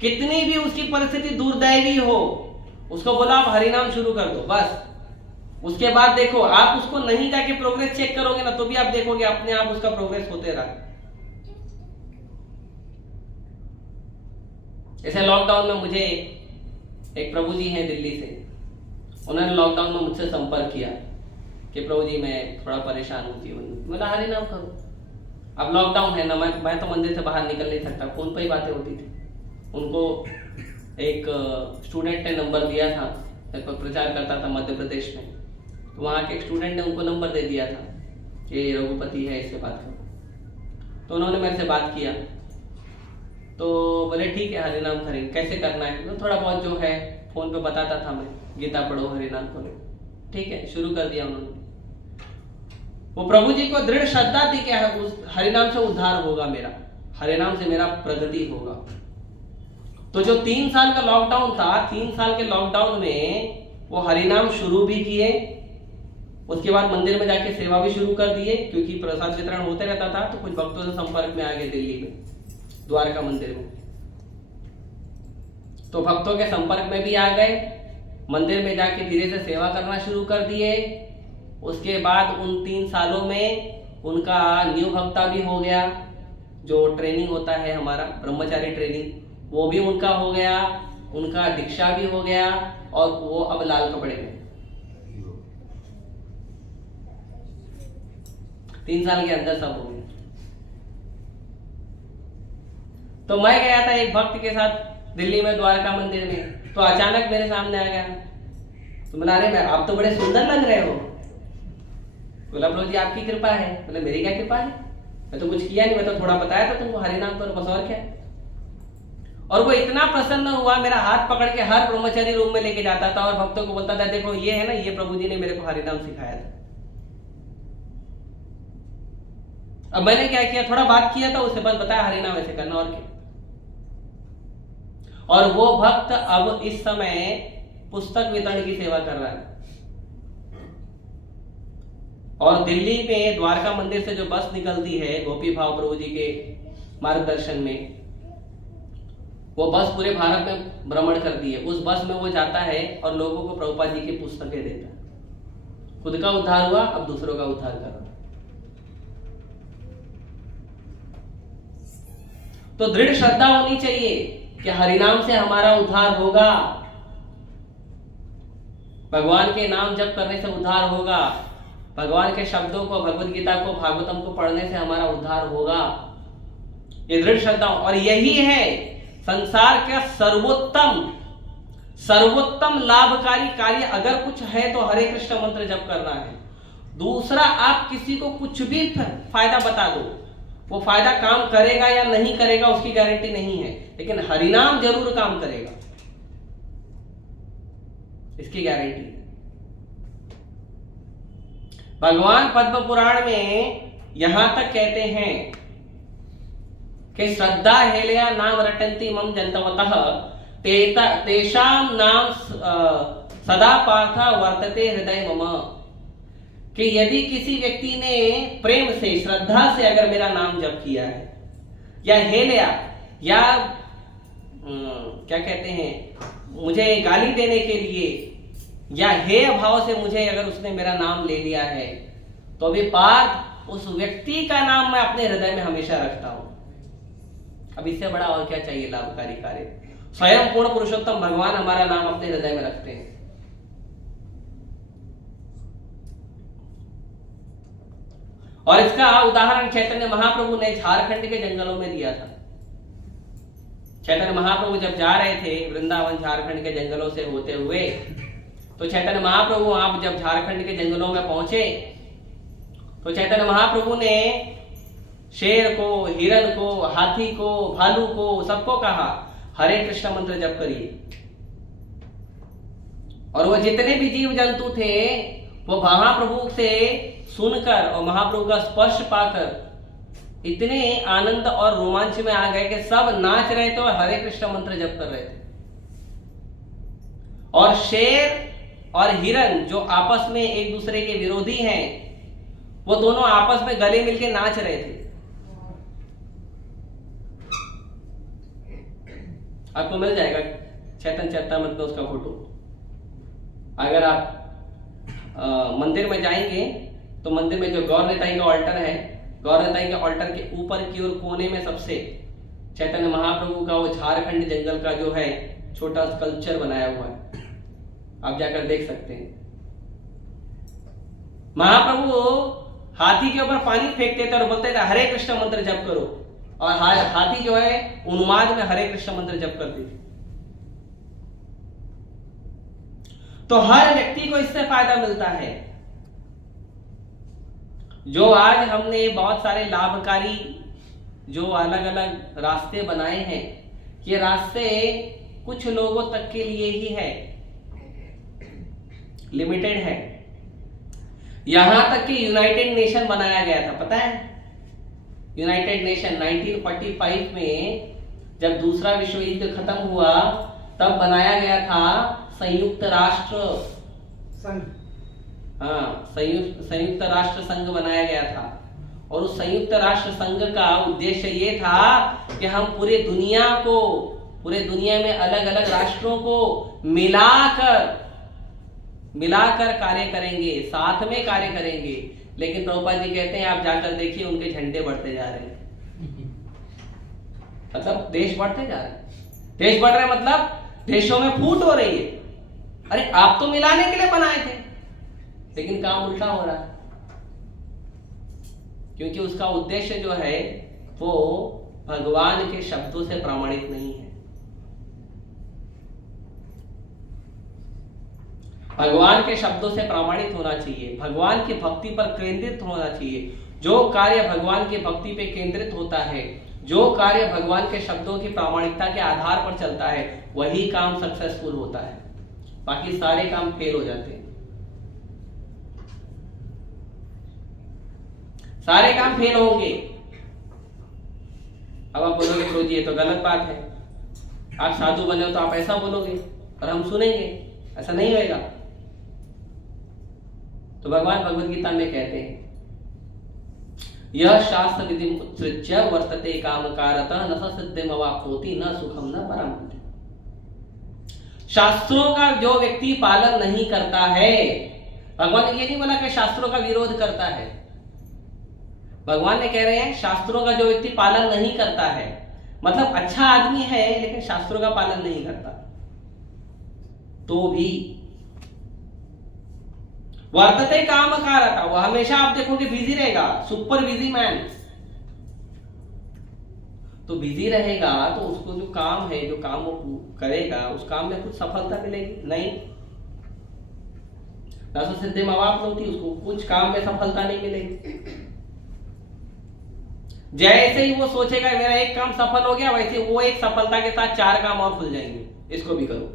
कितनी भी उसकी परिस्थिति दुर्दैवी हो, उसको बोला आप हरिनाम शुरू कर दो बस। उसके बाद देखो, आप उसको नहीं जाके प्रोग्रेस चेक करोगे ना तो भी आप देखोगे अपने आप उसका प्रोग्रेस होते रहा। जैसे लॉकडाउन में मुझे एक प्रभु जी हैं दिल्ली से, उन्होंने लॉकडाउन में मुझसे संपर्क किया कि प्रभु जी मैं थोड़ा परेशान हूँ जीवन में। बोला हरिनाम करो, अब लॉकडाउन है ना, मैं तो मंदिर से बाहर निकल नहीं सकता, फोन पर ही बातें होती थी। उनको एक स्टूडेंट ने नंबर दिया था, लगभग प्रचार करता था मध्य प्रदेश में, तो वहाँ के एक स्टूडेंट ने उनको नंबर दे दिया था कि रघुपति है, इससे बात करो। तो उन्होंने मेरे से बात किया, तो बोले ठीक है हरिनाम करेंगे, कैसे करना है। तो थोड़ा बहुत जो है फोन पे बताता था मैं, गीता पढ़ो हरिनाम करो, ठीक है शुरू कर दिया उन्होंने। वो प्रभु जी को दृढ़ श्रद्धा थी कि उस हरिनाम से उद्धार होगा मेरा, हरिनाम से मेरा प्रगति होगा। तो जो 3 साल का लॉकडाउन था, 3 साल के लॉकडाउन में वो हरिनाम शुरू भी किए, उसके बाद मंदिर में जाके सेवा भी शुरू कर दिए, क्योंकि प्रसाद वितरण होते रहता था। तो कुछ भक्तों से संपर्क में आ गए दिल्ली में, द्वारका मंदिर में, तो भक्तों के संपर्क में भी आ गए, मंदिर में जाके धीरे से सेवा करना शुरू कर दिए। उसके बाद उन 3 सालों में उनका न्यू भक्ता भी हो गया, जो ट्रेनिंग होता है हमारा ब्रह्मचारी ट्रेनिंग, वो भी उनका हो गया, उनका दीक्षा भी हो गया, और वो अब लाल कपड़े में 3 साल के अंदर सब हो गया। तो मैं गया था एक भक्त के साथ दिल्ली में द्वारका मंदिर में, तो अचानक मेरे सामने आ गया, तो बोला अरे मैं आप तो बड़े सुंदर लग रहे हो। बोला प्रभु जी आपकी कृपा है। बोले मेरी क्या कृपा है, मैं तो कुछ किया नहीं, मैं तो थोड़ा बताया था तुमको हरिनाम करो बस, और क्या। और वो इतना प्रसन्न हुआ, मेरा हाथ पकड़ के हर ब्रह्मचारी रूम में लेके जाता था और भक्तों को बोलता था देखो ये है ना, ये प्रभु जी ने मेरे को हरिनाम सिखाया था। अब मैंने क्या किया, थोड़ा बात किया था उससे, बस बताया हरिनाम ऐसे करना, और क्या। और वो भक्त अब इस समय पुस्तक वितरण की सेवा कर रहा है। और दिल्ली में द्वारका मंदिर से जो बस निकलती है गोपी भाव प्रभु जी के मार्गदर्शन में, वो बस पूरे भारत में भ्रमण करती है। उस बस में वो जाता है और लोगों को प्रभुपाद जी की पुस्तकें देता है। खुद का उद्धार हुआ, अब दूसरों का उद्धार कर रहा। तो दृढ़ श्रद्धा होनी चाहिए कि हरिनाम से हमारा उद्धार होगा, भगवान के नाम जप करने से उद्धार होगा, भगवान के शब्दों को, भगवत गीता को, भागवतम को पढ़ने से हमारा उद्धार होगा। ये दृढ़ श्रद्धा, और यही है संसार का सर्वोत्तम सर्वोत्तम लाभकारी कार्य अगर कुछ है तो हरे कृष्ण मंत्र जप करना है। दूसरा, आप किसी को कुछ भी फायदा बता दो, वो फायदा काम करेगा या नहीं करेगा उसकी गारंटी नहीं है, लेकिन हरिनाम जरूर काम करेगा, इसकी गारंटी। भगवान पद्म पुराण में यहां तक कहते हैं कि श्रद्धा हेलया नाम रटंती मम जंतवतः तेषाम नाम सदा पार्थ वर्तते हृदय मम, कि यदि किसी व्यक्ति ने प्रेम से, श्रद्धा से अगर मेरा नाम जप किया है, या हेलया, या क्या कहते हैं, मुझे गाली देने के लिए या हेय भाव से मुझे अगर उसने मेरा नाम ले लिया है, तो अभी पार्थ उस व्यक्ति का नाम मैं अपने हृदय में हमेशा रखता हूं। अब इससे बड़ा और क्या चाहिए लाभकारी कार्य। स्वयं पूर्ण पुरुषोत्तम भगवान हमारा नाम अपने हृदय में रखते हैं। और इसका उदाहरण चैतन्य महाप्रभु ने झारखंड के जंगलों में दिया था। चैतन्य महाप्रभु जब जा रहे थे वृंदावन, झारखंड के जंगलों से होते हुए, तो चैतन्य महाप्रभु आप जब झारखंड के जंगलों में पहुंचे तो चैतन्य महाप्रभु ने शेर को, हिरन को, हाथी को, भालू को, सबको कहा हरे कृष्ण मंत्र जप करिए। और वो जितने भी जीव जंतु थे वो महाप्रभु से सुनकर और महाप्रभु का स्पर्श पाकर इतने आनंद और रोमांच में आ गए कि सब नाच रहे थे और हरे कृष्ण मंत्र जप कर रहे थे। और शेर और हिरन जो आपस में एक दूसरे के विरोधी हैं, वो दोनों आपस में गले मिलके नाच रहे थे। आपको मिल जाएगा चैतन्य चरितामृत में उसका फोटो। अगर आप मंदिर में जाएंगे तो मंदिर में जो गौर निताई का ऑल्टर है, गौर निताई के ऑल्टर के ऊपर की ओर कोने में सबसे चैतन्य महाप्रभु का वो झारखंड जंगल का जो है छोटा स्कल्पचर बनाया हुआ है, आप जाकर देख सकते हैं। महाप्रभु हाथी के ऊपर पानी फेंकते थे और बोलते थे हरे कृष्ण मंत्र जप करो, और हाथी जो है उन्माद में हरे कृष्ण मंत्र जप करती थी। तो हर व्यक्ति को इससे फायदा मिलता है। जो आज हमने बहुत सारे लाभकारी जो अलग अलग रास्ते बनाए हैं, ये रास्ते कुछ लोगों तक के लिए ही है, लिमिटेड है। यहां तक कि यूनाइटेड नेशन बनाया गया था, पता है? यूनाइटेड नेशन 1945 में जब दूसरा विश्व युद्ध खत्म हुआ तब बनाया गया था संयुक्त राष्ट्र संघ। हाँ, संयुक्त राष्ट्र संघ बनाया गया था। और उस संयुक्त राष्ट्र संघ का उद्देश्य ये था कि हम पूरे दुनिया में अलग अलग राष्ट्रों को मिलाकर कार्य करेंगे, साथ में कार्य करेंगे। लेकिन प्रभुपाद जी कहते हैं आप जाकर देखिए उनके झंडे बढ़ते जा रहे हैं, मतलब देश बढ़ते जा रहे हैं। देश बढ़ रहे मतलब देशों में फूट हो रही है। अरे आप तो मिलाने के लिए बनाए थे, लेकिन काम उल्टा हो रहा है, क्योंकि उसका उद्देश्य जो है वो भगवान के शब्दों से प्रमाणित नहीं है। भगवान के शब्दों से प्रमाणित होना चाहिए, भगवान की भक्ति पर केंद्रित होना चाहिए। जो कार्य भगवान की भक्ति पे केंद्रित होता है, जो कार्य भगवान के शब्दों की प्रामाणिकता के आधार पर चलता है, वही काम सक्सेसफुल होता है। बाकी सारे काम फेल हो जाते हैं, सारे काम फेल होंगे। अब आप बोलोगे प्रभु जी ये तो गलत बात है, आप साधु बने हो तो आप ऐसा बोलोगे और हम सुनेंगे, ऐसा नहीं होएगा। तो भगवान भगवद गीता में कहते हैं यह शास्त्र विधि उत्सृज्य वर्तते कामकारतः न स सिद्धिम अवाप्नोति न सुखम न परम। शास्त्रों का जो व्यक्ति पालन नहीं करता है, भगवान ने ये नहीं बोला कि शास्त्रों का विरोध करता है। भगवान ने कह रहे हैं शास्त्रों का जो व्यक्ति पालन नहीं करता है, मतलब अच्छा आदमी है लेकिन शास्त्रों का पालन नहीं करता, तो भी वर्तते कामकारतः, वो हमेशा आप देखोगे बिजी रहेगा, सुपर बिजी मैन। तो बिजी रहेगा तो उसको जो काम है, जो काम वो करेगा, उस काम में कुछ सफलता मिलेगी नहीं। न सिद्धि में अवाप्नोति, उसको कुछ काम में सफलता नहीं मिलेगी। जैसे ही वो सोचेगा मेरा एक काम सफल हो गया, वैसे वो एक सफलता के साथ 4 काम और खुल जाएंगे, इसको भी करो।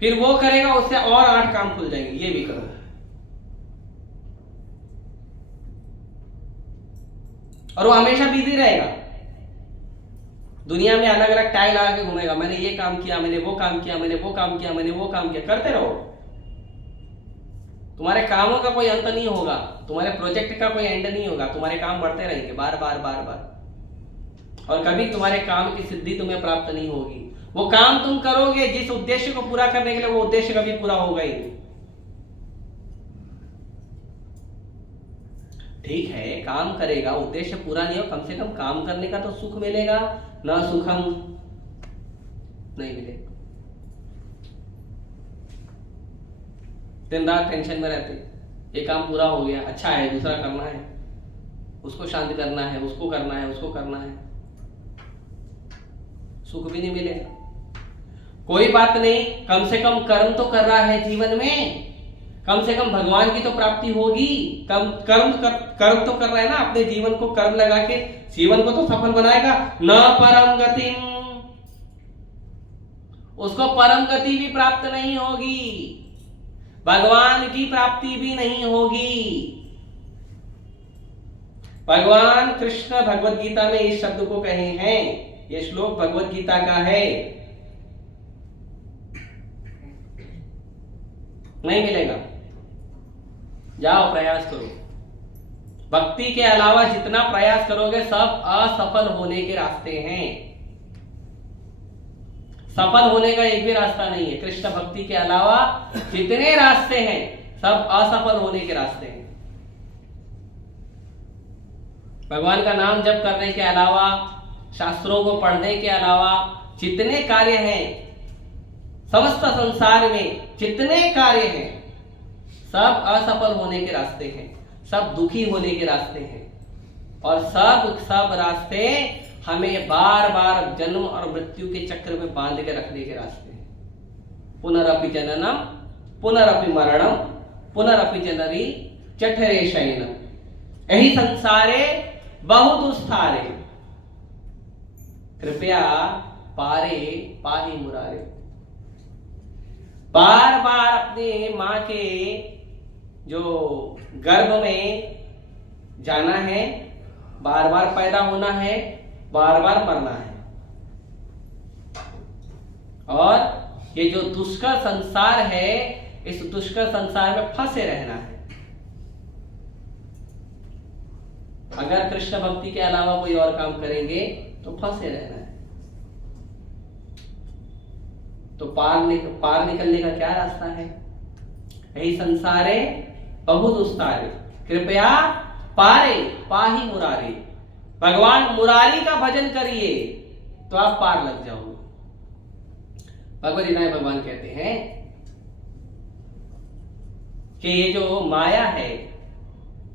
फिर वो करेगा, उससे और 8 काम खुल जाएंगे, ये भी करो। और वो हमेशा बिजी रहेगा, दुनिया में अलग अलग टाइल लगा के घूमेगा। मैंने ये काम किया, मैंने वो काम किया, मैंने वो काम किया, मैंने वो काम किया, करते रहो। तुम्हारे कामों का कोई अंत नहीं होगा, तुम्हारे प्रोजेक्ट का कोई एंड नहीं होगा, तुम्हारे काम बढ़ते रहेंगे बार बार बार बार, और कभी तुम्हारे काम की सिद्धि तुम्हें प्राप्त नहीं होगी। वो काम तुम करोगे जिस उद्देश्य को पूरा करने के लिए, वो उद्देश्य कभी पूरा होगा ही नहीं। ठीक है, काम करेगा, उद्देश्य पूरा नहीं हो, कम से कम काम करने का तो सुख मिलेगा, ना सुखम नहीं मिलेगा। दिन रात टेंशन में रहते, ये काम पूरा हो गया, अच्छा है, दूसरा करना है, उसको शांत करना है, उसको करना है, उसको करना है, सुख भी नहीं मिलेगा। कोई बात नहीं, कम से कम कर्म तो कर रहा है जीवन में, कम से कम भगवान की तो प्राप्ति होगी। कर्म तो कर रहा है ना, अपने जीवन को कर्म लगा के जीवन को तो सफल बनाएगा। न परम गति, उसको परम गति भी प्राप्त नहीं होगी, भगवान की प्राप्ति भी नहीं होगी। भगवान कृष्ण भगवत गीता में इस शब्द को कहे हैं, ये श्लोक भगवत गीता का है, नहीं मिलेगा। जाओ प्रयास करो, भक्ति के अलावा जितना प्रयास करोगे सब असफल होने के रास्ते हैं। सफल होने का एक भी रास्ता नहीं है। कृष्ण भक्ति के अलावा जितने रास्ते हैं सब असफल होने के रास्ते हैं। भगवान का नाम जप करने के अलावा, शास्त्रों को पढ़ने के अलावा जितने कार्य हैं, समस्त संसार में जितने कार्य हैं, सब असफल होने के रास्ते हैं, सब दुखी होने के रास्ते हैं, और सब रास्ते हमें बार बार जन्म और मृत्यु के चक्र में बांध के रखने के रास्ते हैं। पुनरपि जननम पुनरपि मरणम पुनरपि जनरी जठरे शयनम, यही संसारे बहु दुस्तारे, कृपया पारे पाहि मुरारे। बार बार अपने मां के जो गर्भ में जाना है, बार बार पैदा होना है, बार बार मरना है, और ये जो दुष्कर संसार है, इस दुष्कर संसार में फंसे रहना है। अगर कृष्ण भक्ति के अलावा कोई और काम करेंगे तो फंसे रहना है। तो पार निकलने का क्या रास्ता है? यही संसारे बहुत दुस्तारे, कृपया पारे पाहि मुरारे। भगवान मुरारी का भजन करिए तो आप पार लग जाओगे। भगवत गीता में भगवान कहते हैं कि ये जो माया है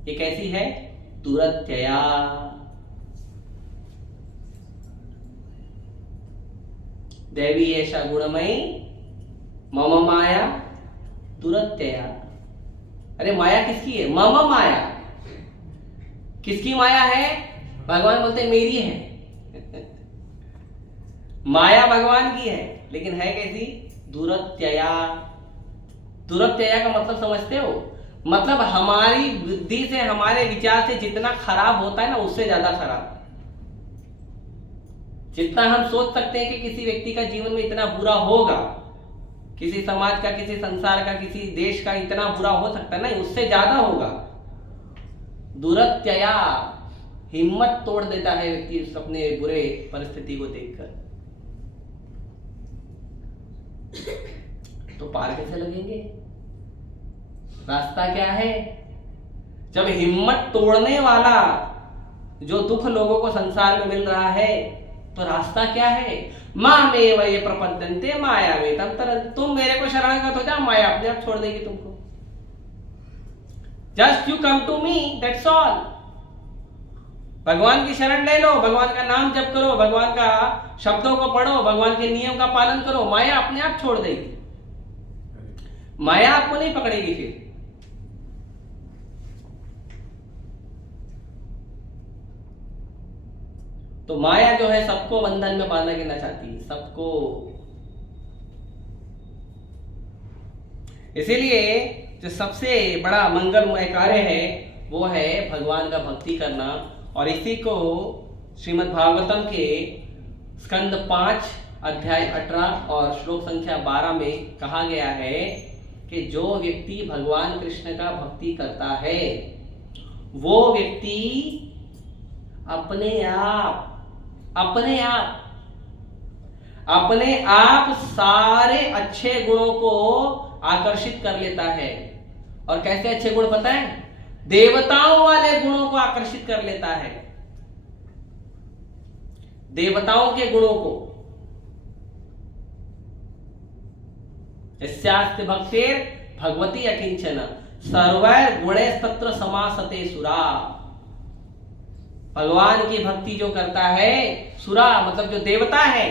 ये कैसी है? दुरत्यया। देवी ऐसा गुणमयी मम माया दुरत्यया। अरे माया किसकी है? मम माया। किसकी माया है? भगवान बोलते हैं मेरी है। माया भगवान की है, लेकिन है कैसी? दुरत्यया। दुरत्यया का मतलब समझते हो? मतलब हमारी बुद्धि से, हमारे विचार से जितना खराब होता है ना, उससे ज्यादा खराब। जितना हम सोच सकते हैं कि किसी व्यक्ति का जीवन में इतना बुरा होगा, किसी समाज का, किसी संसार का, किसी देश का इतना बुरा हो सकता है, नहीं, उससे ज्यादा होगा। दुरत्यया, हिम्मत तोड़ देता है व्यक्ति अपने बुरे परिस्थिति को देखकर। तो पार कैसे लगेंगे? रास्ता क्या है? जब हिम्मत तोड़ने वाला जो दुख लोगों को संसार में मिल रहा है, तो रास्ता क्या है? मामेव ये प्रपद्यन्ते मायामेतं तरन्ति। तुम मेरे को शरणागत हो जाओ, माया अपने आप छोड़ देगी तुमको। Just you come to me, that's all. भगवान की शरण ले लो, भगवान का नाम जप करो, भगवान का शब्दों को पढ़ो, भगवान के नियम का पालन करो, माया अपने आप छोड़ देगी। माया आपको नहीं पकड़ेगी फिर। तो माया जो है सबको बंधन में बांधना देना चाहती है, सबको। इसीलिए जो सबसे बड़ा मंगलमय कार्य है वो है भगवान का भक्ति करना। और इसी को श्रीमद् भागवतम के स्कंद 5 अध्याय 18 और श्लोक संख्या 12 में कहा गया है कि जो व्यक्ति भगवान कृष्ण का भक्ति करता है वो व्यक्ति अपने आप सारे अच्छे गुणों को आकर्षित कर लेता है। और कैसे अच्छे गुण पता है? देवताओं वाले गुणों को आकर्षित कर लेता है, देवताओं के गुणों को। यस्यास्ति भक्तिर् भगवती अकिंचन सर्वैर गुणैः तत्र समासते सुरा। भगवान की भक्ति जो करता है, सुरा मतलब जो देवता है,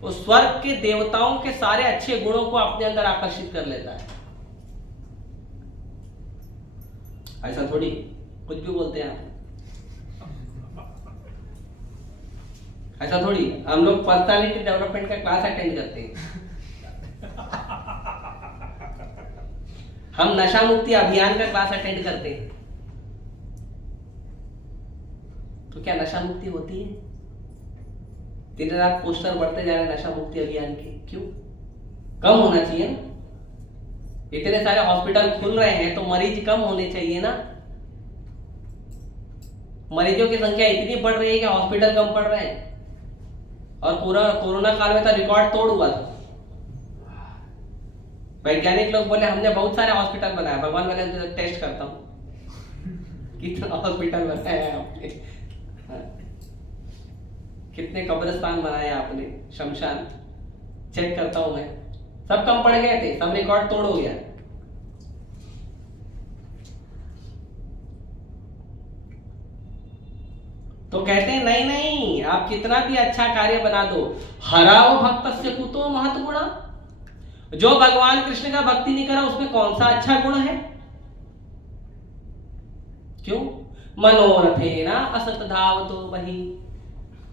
वो स्वर्ग के देवताओं के सारे अच्छे गुणों को अपने अंदर आकर्षित कर लेता है। ऐसा थोड़ी कुछ भी बोलते हैं आप, ऐसा थोड़ी। हम लोग पर्सनालिटी डेवलपमेंट का क्लास अटेंड करते हैं, हम नशा मुक्ति अभियान का क्लास अटेंड करते हैं। तो क्या नशा मुक्ति होती है? दिन रात पोस्टर बढ़ते जा रहे हैं नशा मुक्ति अभियान के, क्यों? कम होना चाहिए ना। इतने सारे हॉस्पिटल खुल रहे हैं तो मरीज कम होने चाहिए ना। मरीजों की संख्या इतनी बढ़ रही है कि हॉस्पिटल कम पड़ रहे हैं। और पूरा कोरोना काल में तो रिकॉर्ड तोड़ हुआ था। वैज्ञानिक लोग बोले हमने बहुत सारे हॉस्पिटल बनाया। भगवान वाले टेस्ट करता हूं कितना हॉस्पिटल बनाया आपने, कितने कब्रिस्तान बनाए आपने, शमशान चेक करता हूं मैं। सब कम पड़ गए थे, सब रिकॉर्ड तोड़ हो गया। तो कहते हैं नहीं नहीं, आप कितना भी अच्छा कार्य बना दो, हराओ भक्तस्य कुतो महत् गुणा। जो भगवान कृष्ण का भक्ति नहीं करा उसमें कौन सा अच्छा गुण है? क्यों? मनोरथेना असत धावतो वही।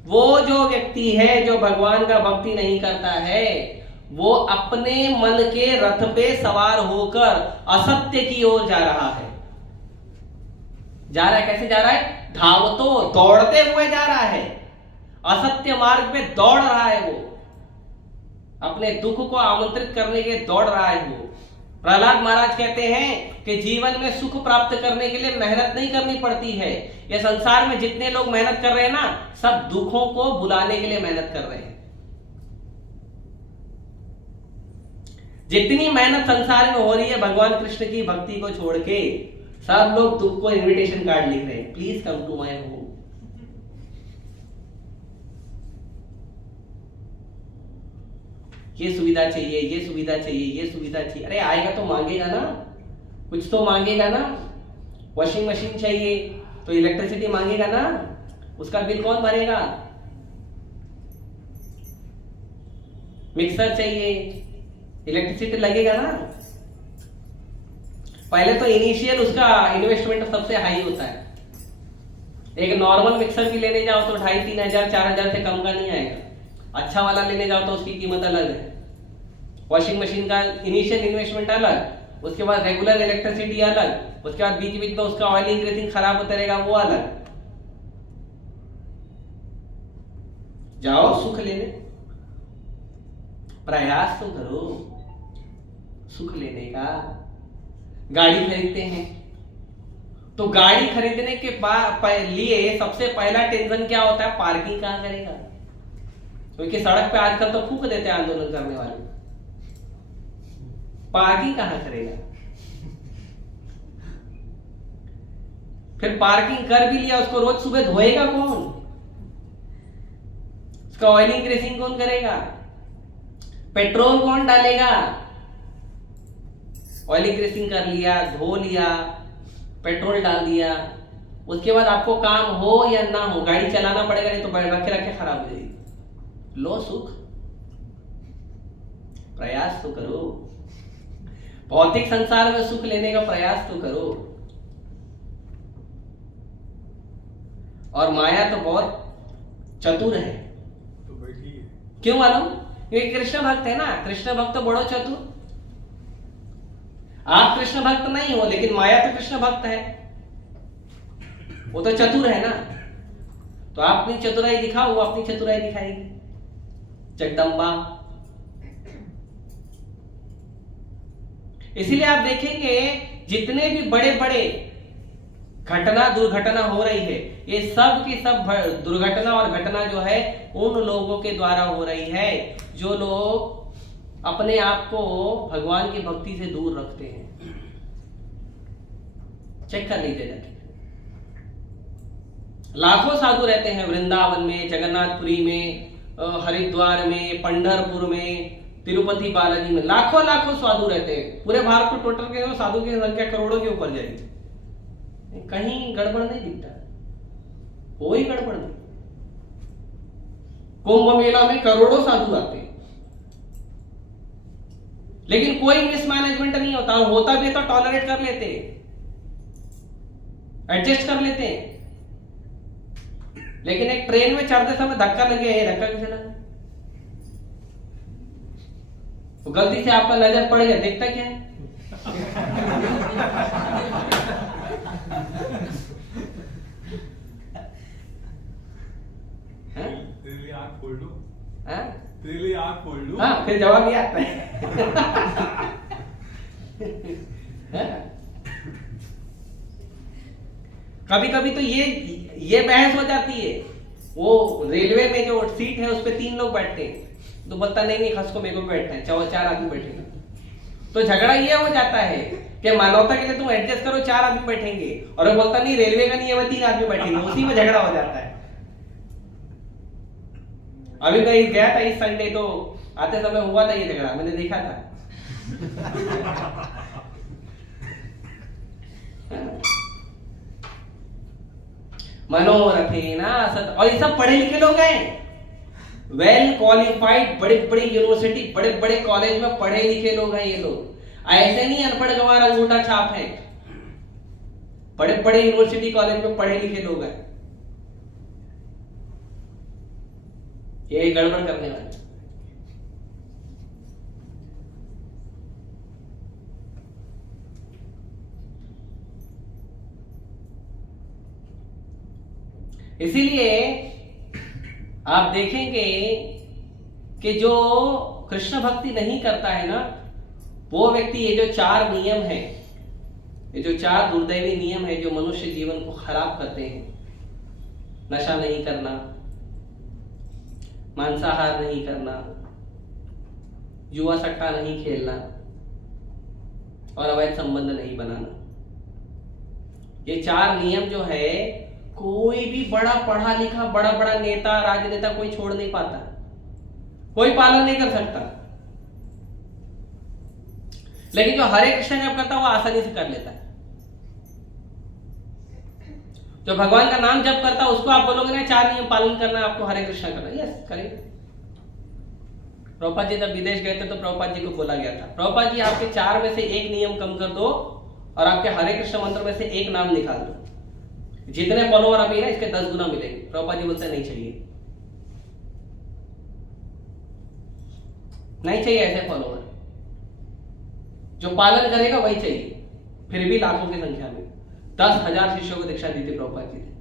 वो जो व्यक्ति है जो भगवान का भक्ति नहीं करता है वो अपने मन के रथ पे सवार होकर असत्य की ओर जा रहा है। जा रहा है, कैसे जा रहा है? धावतो, दौड़ते हुए जा रहा है। असत्य मार्ग पे दौड़ रहा है वो, अपने दुख को आमंत्रित करने के दौड़ रहा है वो। प्रहलाद महाराज कहते हैं कि जीवन में सुख प्राप्त करने के लिए मेहनत नहीं करनी पड़ती है। ये संसार में जितने लोग मेहनत कर रहे हैं ना, सब दुखों को भुलाने के लिए मेहनत कर रहे हैं। जितनी मेहनत संसार में हो रही है भगवान कृष्ण की भक्ति को छोड़ के, सब लोग दुख को इनविटेशन कार्ड लिख रहे हैं, please come to my home. ये सुविधा चाहिए, ये सुविधा चाहिए, ये सुविधा चाहिए। अरे आएगा तो मांगेगा ना, कुछ तो मांगेगा ना। वॉशिंग मशीन चाहिए तो इलेक्ट्रिसिटी मांगेगा ना, उसका बिल कौन भरेगा? मिक्सर चाहिए, इलेक्ट्रिसिटी लगेगा ना। पहले तो इनिशियल उसका इन्वेस्टमेंट सबसे हाई होता है। एक नॉर्मल मिक्सर भी लेने जाओ तो 2500, 3000, 4000 से कम का नहीं आएगा। अच्छा वाला लेने जाओ तो उसकी कीमत अलग है। वॉशिंग मशीन का इनिशियल इन्वेस्टमेंट अलग, उसके बाद रेगुलर इलेक्ट्रिसिटी अलग, उसके बाद बीच बीच में उसका ऑयलिंग ग्रेसिंग खराब होता रहेगा वो अलग। जाओ सुख लेने, प्रयास तो करो सुख लेने का। गाड़ी खरीदते हैं तो गाड़ी खरीदने के लिए सबसे पहला टेंशन क्या होता है? पार्किंग कहां करेगा। क्योंकि सड़क पे आजकल तो फूंक देते हैं आंदोलन करने वाले, पार्किंग कहां करेगा। फिर पार्किंग कर भी लिया, उसको रोज सुबह धोएगा कौन? उसका ऑयलिंग ग्रेसिंग कौन करेगा? पेट्रोल कौन डालेगा? ऑयलिंग ग्रेसिंग कर लिया, धो लिया, पेट्रोल डाल दिया, उसके बाद आपको काम हो या ना हो गाड़ी चलाना पड़ेगा, नहीं तो रखे रखे खराब हो जाएगी। लो सुख, प्रयास तो करो, भौतिक संसार में सुख लेने का प्रयास तो करो। और माया तो बहुत चतुर है। तो बैठी है। क्यों मालूम? क्योंकि कृष्ण भक्त है ना, कृष्ण भक्त तो बड़ो चतुर। आप कृष्ण भक्त नहीं हो, लेकिन माया तो कृष्ण भक्त है, वो तो चतुर है ना। तो आप अपनी चतुराई दिखाओ, वो अपनी चतुराई दिखाएगी, जगदम्बा। इसीलिए आप देखेंगे जितने भी बड़े बड़े घटना दुर्घटना हो रही है, ये सब की सब दुर्घटना और घटना जो है उन लोगों के द्वारा हो रही है जो लोग अपने आप को भगवान की भक्ति से दूर रखते हैं। चेक कर लीजिए जाके, लाखों साधु रहते हैं वृंदावन में, जगन्नाथपुरी में, हरिद्वार में, पंढरपुर में, तिरुपति बालाजी में, लाखों लाखों साधु रहते हैं। पूरे भारत को टोटल के साधु की संख्या करोड़ों के ऊपर जाएगी, कहीं गड़बड़ नहीं दिखता, कोई गड़बड़ नहीं। कुंभ मेला में करोड़ों साधु आते हैं, लेकिन कोई मिसमैनेजमेंट नहीं होता, और होता भी तो टॉलरेट कर लेते हैं, एडजस्ट कर लेते हैं। लेकिन एक ट्रेन में चढ़ते समय धक्का लगे, धक्का कैसे लगा? तो गलती से आपका नजर पड़ गया, देखता क्या है? तेरे लिए आँख खोल लो, हाँ? तेरे लिए आँख खोल लो। हाँ, फिर जवाब ये आता है। कभी कभी तो ये बहस हो जाती है। वो रेलवे में जो सीट है उस पे 3 लोग बैठते हैं, तो बोलता नहीं खस को मेरे को बैठना है, 4 आदमी बैठेंगे। तो झगड़ा ये हो जाता है कि मानवता के लिए तुम एडजस्ट करो, 4 आदमी बैठेंगे, और वो बोलता नहीं रेलवे का नियम है 3 आदमी बैठेंगे, उसी में झगड़ा हो जाता है। अभी कहीं गया था इस संडे, तो आते समय हुआ था ये झगड़ा, मैंने देखा था। मनोरथे ना सत, और ये सब पढ़े लिखे लोग हैं, वेल क्वालिफाइड, बड़े बड़े यूनिवर्सिटी, बड़े बड़े कॉलेज में पढ़े लिखे लोग हैं ये लोग। ऐसे नहीं अनपढ़ गंवार अंगूठा छाप है, बड़े बड़े यूनिवर्सिटी कॉलेज में पढ़े लिखे लोग हैं। ये गड़बड़ करने वाले। इसीलिए आप देखेंगे कि जो कृष्ण भक्ति नहीं करता है ना, वो व्यक्ति ये जो 4 नियम है, ये जो 4 दुर्दैवी नियम है जो मनुष्य जीवन को खराब करते हैं, नशा नहीं करना, मांसाहार नहीं करना, जुआ सट्टा नहीं खेलना, और अवैध संबंध नहीं बनाना, ये 4 नियम जो है कोई भी बड़ा पढ़ा लिखा बड़ा बड़ा नेता राजनेता कोई छोड़ नहीं पाता, कोई पालन नहीं कर सकता। लेकिन जो हरे कृष्ण जप करता है वो आसानी से कर लेता है। जो भगवान का नाम जप करता है उसको आप बोलोगे ना 4 नियम पालन करना है आपको, हरे कृष्ण करना, यस करेंगे। प्रभुपाद जी जब विदेश गए थे तो प्रभुपाद जी को बोला गया था, प्रभुपाद जी आपके 4 में से 1 नियम कम कर दो और आपके हरे कृष्ण मंत्र में से 1 नाम निकाल दो, जितने फॉलोअर अभी ना इसके 10 गुना मिलेंगे। प्रभुपाद जी बोलते नहीं चाहिए, नहीं चाहिए ऐसे फॉलोअर, जो पालन करेगा वही चाहिए। फिर भी लाखों की संख्या में 10,000 शिष्यों को दीक्षा दी थी प्रभुपाद जी ने,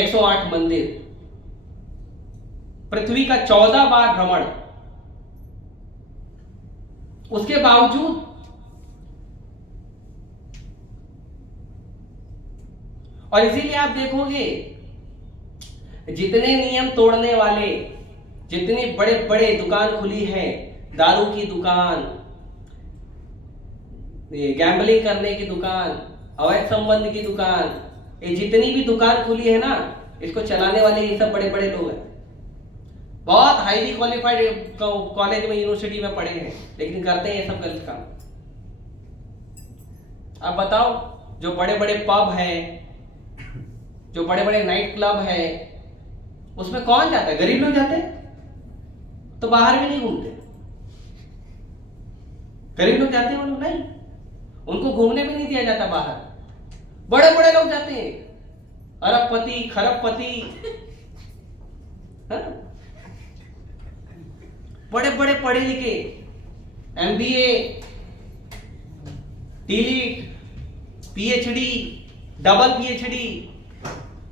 108 मंदिर, पृथ्वी का 14 बार भ्रमण, उसके बावजूद और इसीलिए आप देखोगे जितने नियम तोड़ने वाले, जितनी बड़े बड़े दुकान खुली है, दारू की दुकान, गैम्बलिंग करने की दुकान, अवैध संबंध की दुकान, ये जितनी भी दुकान खुली है ना, इसको चलाने वाले ये सब बड़े बड़े लोग हैं, बहुत हाईली क्वालिफाइड कॉलेज में यूनिवर्सिटी में पढ़े हैं, लेकिन करते हैं ये सब गलत काम। आप बताओ जो बड़े बड़े पब है, जो बड़े बड़े नाइट क्लब है, उसमें कौन जाता है? गरीब लोग जाते हैं, तो बाहर भी नहीं घूमते। गरीब लोग जाते हैं, वो लोग नहीं, उनको घूमने भी नहीं दिया जाता बाहर। बड़े बड़े लोग जाते हैं, अरबपति, खरबपति, बड़े बड़े पढ़े लिखे, MBA, टीलीट, PhD, डबल PhD,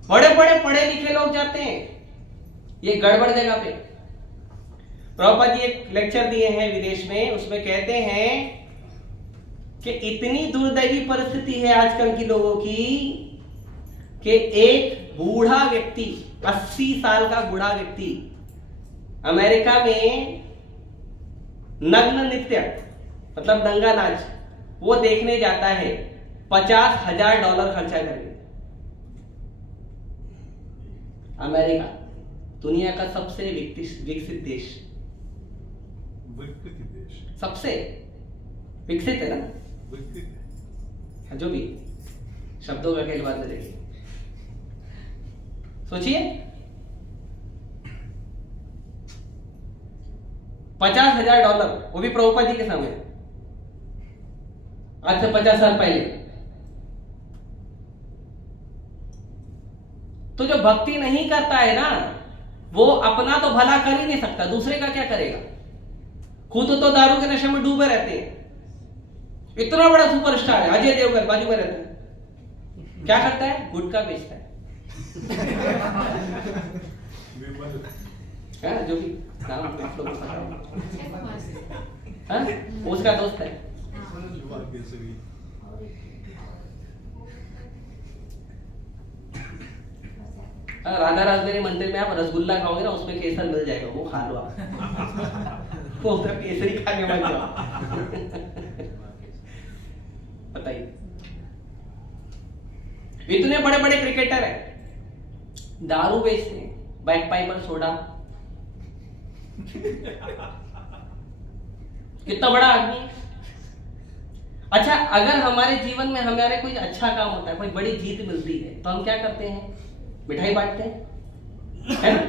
बड़े बड़े पढ़े लिखे लोग जाते हैं ये गड़बड़ जगह पे। प्रभुपाद जी एक लेक्चर दिए हैं विदेश में, उसमें कहते हैं कि इतनी दुर्दैवी परिस्थिति है आजकल की लोगों की कि एक बूढ़ा व्यक्ति, 80 साल का बूढ़ा व्यक्ति अमेरिका में नग्न नृत्य मतलब दंगा नाच वो देखने जाता है $50,000 खर्चा करके। अमेरिका दुनिया का सबसे विकसित देश, सबसे विकसित है ना, जो भी शब्दों का खेल बात करेगी। सोचिए $50,000, वो भी प्रभुपाद जी के सामने, आज से 50 साल पहले। तो जो भक्ति नहीं करता है ना, वो अपना तो भला कर ही नहीं सकता, दूसरे का क्या करेगा? खुद तो दारू के नशे में डूबे रहते हैं। इतना बड़ा सुपरस्टार है अजय देवगन, बाजू में रहता है, क्या करता है? गुटखा बेचता है, जो भी नाम आप लोगों को पता है, उसका दोस्त है। राधा राजबेरी मंदिर में आप रसगुल्ला खाओगे ना, उसमें केसर मिल जाएगा, वो खा लो आप। वो केसरी खा के मर जाओ। बताइए, इतने बड़े बड़े क्रिकेटर हैं, दारू बेचते हैं, बैक पाइपर सोडा, कितना बड़ा आदमी। अच्छा, अगर हमारे जीवन में हमारे कोई अच्छा काम होता है, कोई बड़ी जीत मिलती है, तो हम क्या करते हैं? मिठाई बांटते हैं, है ना?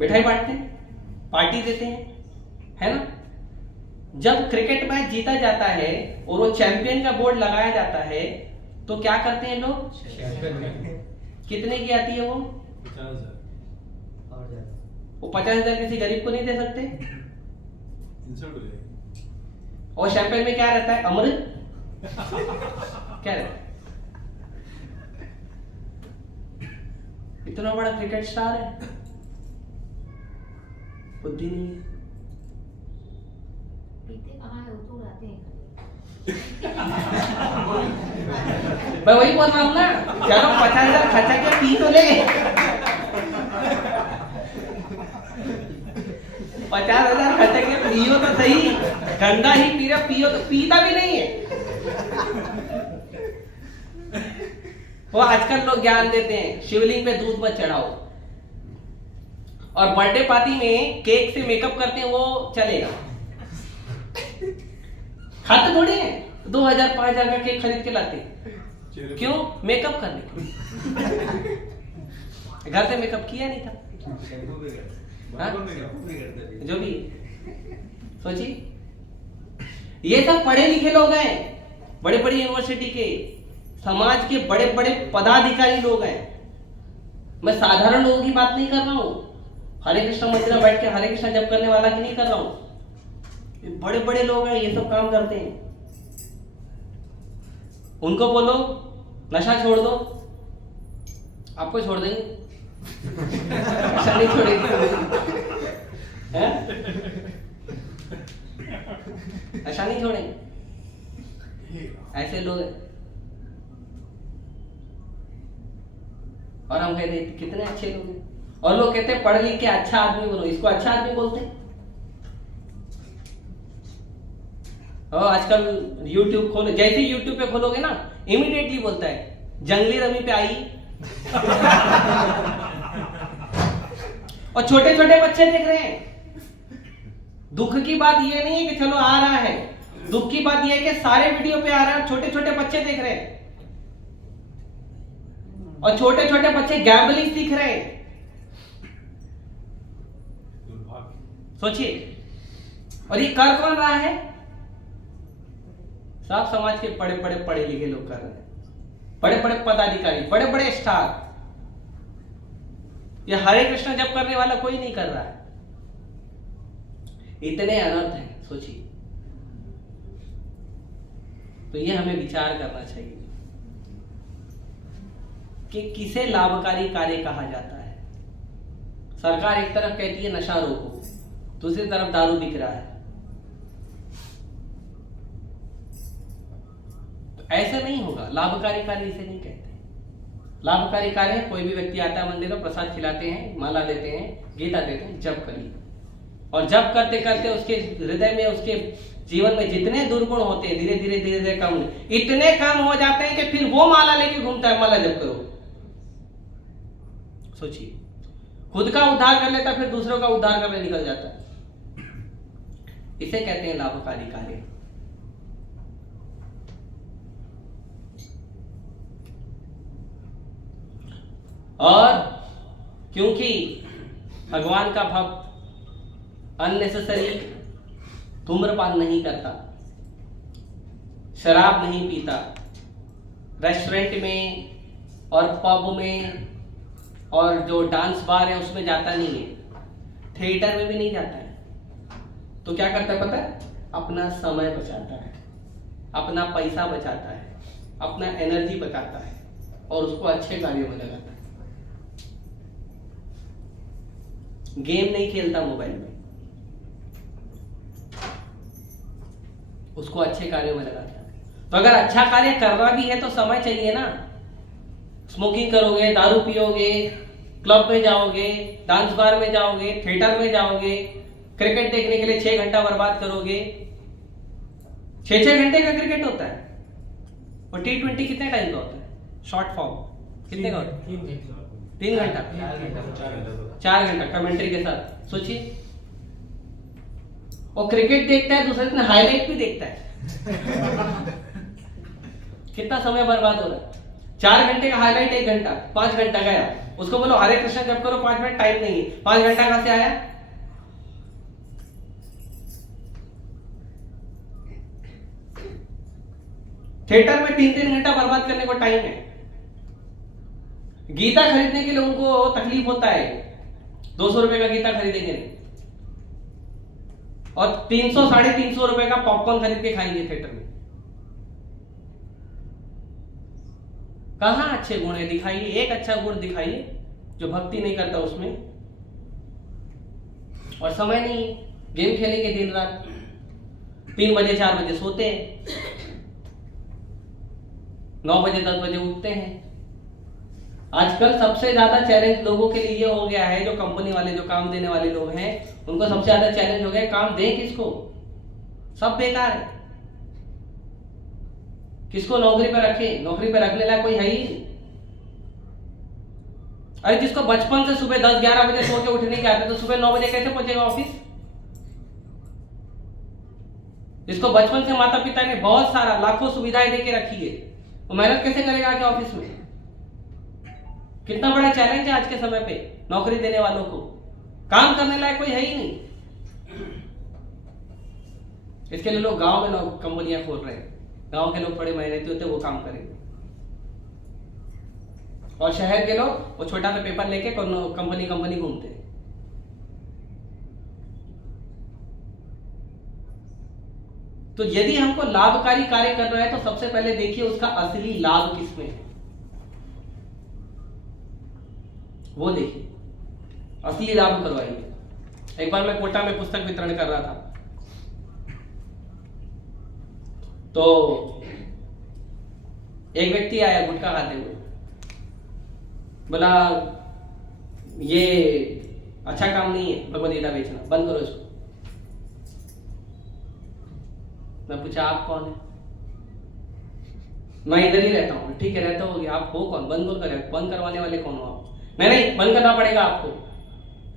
मिठाई बांटते हैं, पार्टी देते हैं, है ना? जब क्रिकेट मैच जीता जाता है और वो चैंपियन का बोर्ड लगाया जाता है, तो क्या करते हैं लोग? कितने की आती है वो? 50,000। वो 50,000 किसी गरीब को नहीं दे सकते? और शैंपेन में क्या रहता है? अमृत। क्या रहता है? इतना बड़ा क्रिकेट स्टार है, बुद्धि नहीं है। मैं वही बोल रहा हूं ना, चलो 50,000 खर्चा किया, पी तो ले। 50,000 खर्चा किया, पियो तो सही, ठंडा ही पी रहा, पियो तो, पीता भी नहीं है। वो आजकल लोग ज्ञान देते हैं, शिवलिंग पे दूध मत चढ़ाओ, और बर्थडे पार्टी में केक से मेकअप करते हैं, वो चलेगा। खाते थोड़ी है, 2,000-5,000 का केक खरीद के लाते, क्यों? मेकअप करने को। घर से मेकअप किया नहीं था, जो भी। सोचिए, ये सब पढ़े लिखे लोग हैं, बड़े बड़ी यूनिवर्सिटी के, समाज के बड़े बड़े पदाधिकारी लोग हैं। मैं साधारण लोगों की बात नहीं कर रहा हूं, हरे कृष्ण मंदिर में बैठ के हरे कृष्ण जप करने वाला की नहीं कर रहा हूं। ये बड़े बड़े लोग हैं, ये सब काम करते हैं। उनको बोलो नशा छोड़ दो, आपको छोड़ देंगे, नशा नहीं छोड़ेंगे, नशा नहीं छोड़ेंगे, ऐसे लोग हैं। और हम कहते हैं कितने अच्छे लोग हैं, और लोग कहते हैं पढ़ लिख के अच्छा आदमी बनो, इसको अच्छा आदमी बोलते हैं। और आजकल YouTube खोलो, जैसे YouTube पे खोलोगे ना, इमीडिएटली बोलता है जंगली रमी पे आई। और छोटे छोटे बच्चे देख रहे हैं। दुख की बात ये नहीं है कि चलो आ रहा है, दुख की बात ये है कि सारे वीडियो पे आ रहा है, छोटे छोटे बच्चे देख रहे हैं। और छोटे छोटे बच्चे गैम्बलिंग सीख रहे हैं। सोचिए, और ये कर कौन रहा है? सब समाज के बड़े बड़े पढ़े लिखे लोग कर रहे हैं, बड़े बड़े पदाधिकारी, बड़े बड़े स्टार। ये हरे कृष्ण जप करने वाला कोई नहीं कर रहा है। इतने अनर्थ हैं, सोचिए। तो ये हमें विचार करना चाहिए कि किसे लाभकारी कार्य कहा जाता है। सरकार एक तरफ कहती है नशा रोको, दूसरी तरफ दारू बिक रहा है। तो ऐसा नहीं होगा। लाभकारी कार्य इसे नहीं कहते। लाभकारी कार्य है, कोई भी व्यक्ति आता है मंदिर में, प्रसाद खिलाते हैं, माला देते हैं, गीता देते हैं, जप करिए। और जप करते करते उसके हृदय में, उसके जीवन में जितने दुर्गुण होते हैं धीरे धीरे धीरे धीरे कम, इतने कम हो जाते हैं कि फिर वो माला लेके घूमता है, माला जप करो। सोचिए, खुद का उद्धार कर लेता, फिर दूसरों का उद्धार करने निकल जाता है। इसे कहते हैं लाभकारी कार्य। और क्योंकि भगवान का भक्त अननेसेसरी धूम्रपान नहीं करता, शराब नहीं पीता, रेस्टोरेंट में और पब में और जो डांस बार है उसमें जाता नहीं है, थिएटर में भी नहीं जाता है, तो क्या करता है पता है? अपना समय बचाता है, अपना पैसा बचाता है, अपना एनर्जी बचाता है और उसको अच्छे कार्यों में लगाता है। गेम नहीं खेलता मोबाइल में, उसको अच्छे कार्यों में लगाता है। तो अगर अच्छा कार्य करना भी है तो समय चाहिए ना। स्मोकिंग करोगे, दारू पियोगे, क्लब में जाओगे, डांस बार में जाओगे, थिएटर में जाओगे, क्रिकेट देखने के लिए 6 घंटा बर्बाद करोगे। 6-6 घंटे का क्रिकेट होता है और T20 कितने टाइम का होता है? शॉर्ट फॉर्म कितने का होता है? 3 घंटा, 4 घंटा कमेंट्री के साथ। सोचिए, और क्रिकेट देखता है, दूसरे दिन हाईलाइट भी देखता है। कितना समय बर्बाद हो रहा है? 4 घंटे का हाईलाइट 1 घंटा, 5 घंटा गया। उसको बोलो हरे कृष्ण जप करो 5 मिनट, टाइम नहीं है। 5 घंटा कहां से आया? थिएटर में 3-3 घंटा बर्बाद करने को टाइम है। गीता खरीदने के लिए उनको तकलीफ होता है, 200 रुपए का गीता खरीदेंगे और 300-350 रुपए का पॉपकॉर्न खरीद के खाएंगे थिएटर में। कहां अच्छे गुण है? दिखाइए, एक अच्छा गुण दिखाइए जो भक्ति नहीं करता उसमें। और समय नहीं, गेम खेलेंगे दिन रात, 3 बजे 4 बजे सोते हैं, 9 बजे 10 बजे उठते हैं। आजकल सबसे ज्यादा चैलेंज लोगों के लिए ये हो गया है, जो कंपनी वाले, जो काम देने वाले लोग हैं, उनको सबसे ज्यादा चैलेंज हो गया काम दें किसको? सब बेकार है। किसको नौकरी पे रखे? नौकरी पे रखने लायक कोई है ही नहीं। अरे जिसको बचपन से सुबह 10-11 बजे सो के उठने के आते, तो सुबह 9 बजे कैसे पहुंचेगा ऑफिस? जिसको बचपन से माता पिता ने बहुत सारा लाखों सुविधाएं देके रखी है, वो मेहनत कैसे करेगा आके ऑफिस में? कितना बड़ा चैलेंज है आज के समय पे नौकरी देने वालों को। काम करने लायक कोई है ही नहीं। इसके लिए लोग गांव में कंपनियां खोल रहे हैं। गांव के लोग बड़े मेहनती होते, वो काम करेंगे, और शहर के लोग वो छोटा सा पेपर लेके कंपनी घूमते हैं। तो यदि हमको लाभकारी कार्य करना है तो सबसे पहले देखिए उसका असली लाभ किसमें है, वो देखिए, असली लाभ करवाइए। एक बार मैं कोटा में पुस्तक वितरण कर रहा था, तो एक व्यक्ति आया गुटखा खाते हुए, बोला ये अच्छा काम नहीं है भगवद गीता बेचना, बंद करो इसको। मैं पूछा आप कौन है? मैं इधर ही रहता हूँ। ठीक है, रहता होगी, आप हो कौन? बंद करो, बंद करवाने वाले कौन हो आप? नहीं, बंद करना पड़ेगा आपको,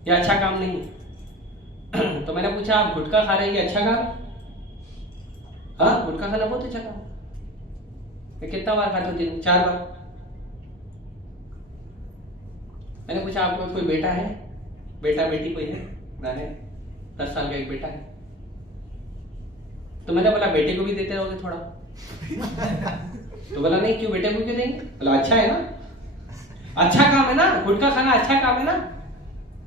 ये अच्छा काम नहीं है। तो मैंने पूछा आप गुटखा खा रहे हैं, ये अच्छा काम? हाँ, गुटखा खाना बहुत अच्छा काम। कितना बार खाते हो दिन? 4 बार। मैंने पूछा आपको कोई बेटा है, बेटा बेटी कोई है? मैंने 10 साल का एक बेटा है। तो मैंने बोला बेटे को भी देते रहोगे थोड़ा? तो बोला नहीं, क्यों बेटे को क्यों देंगे? बोला अच्छा है ना, अच्छा काम है ना, गुटखा खाना अच्छा काम है ना,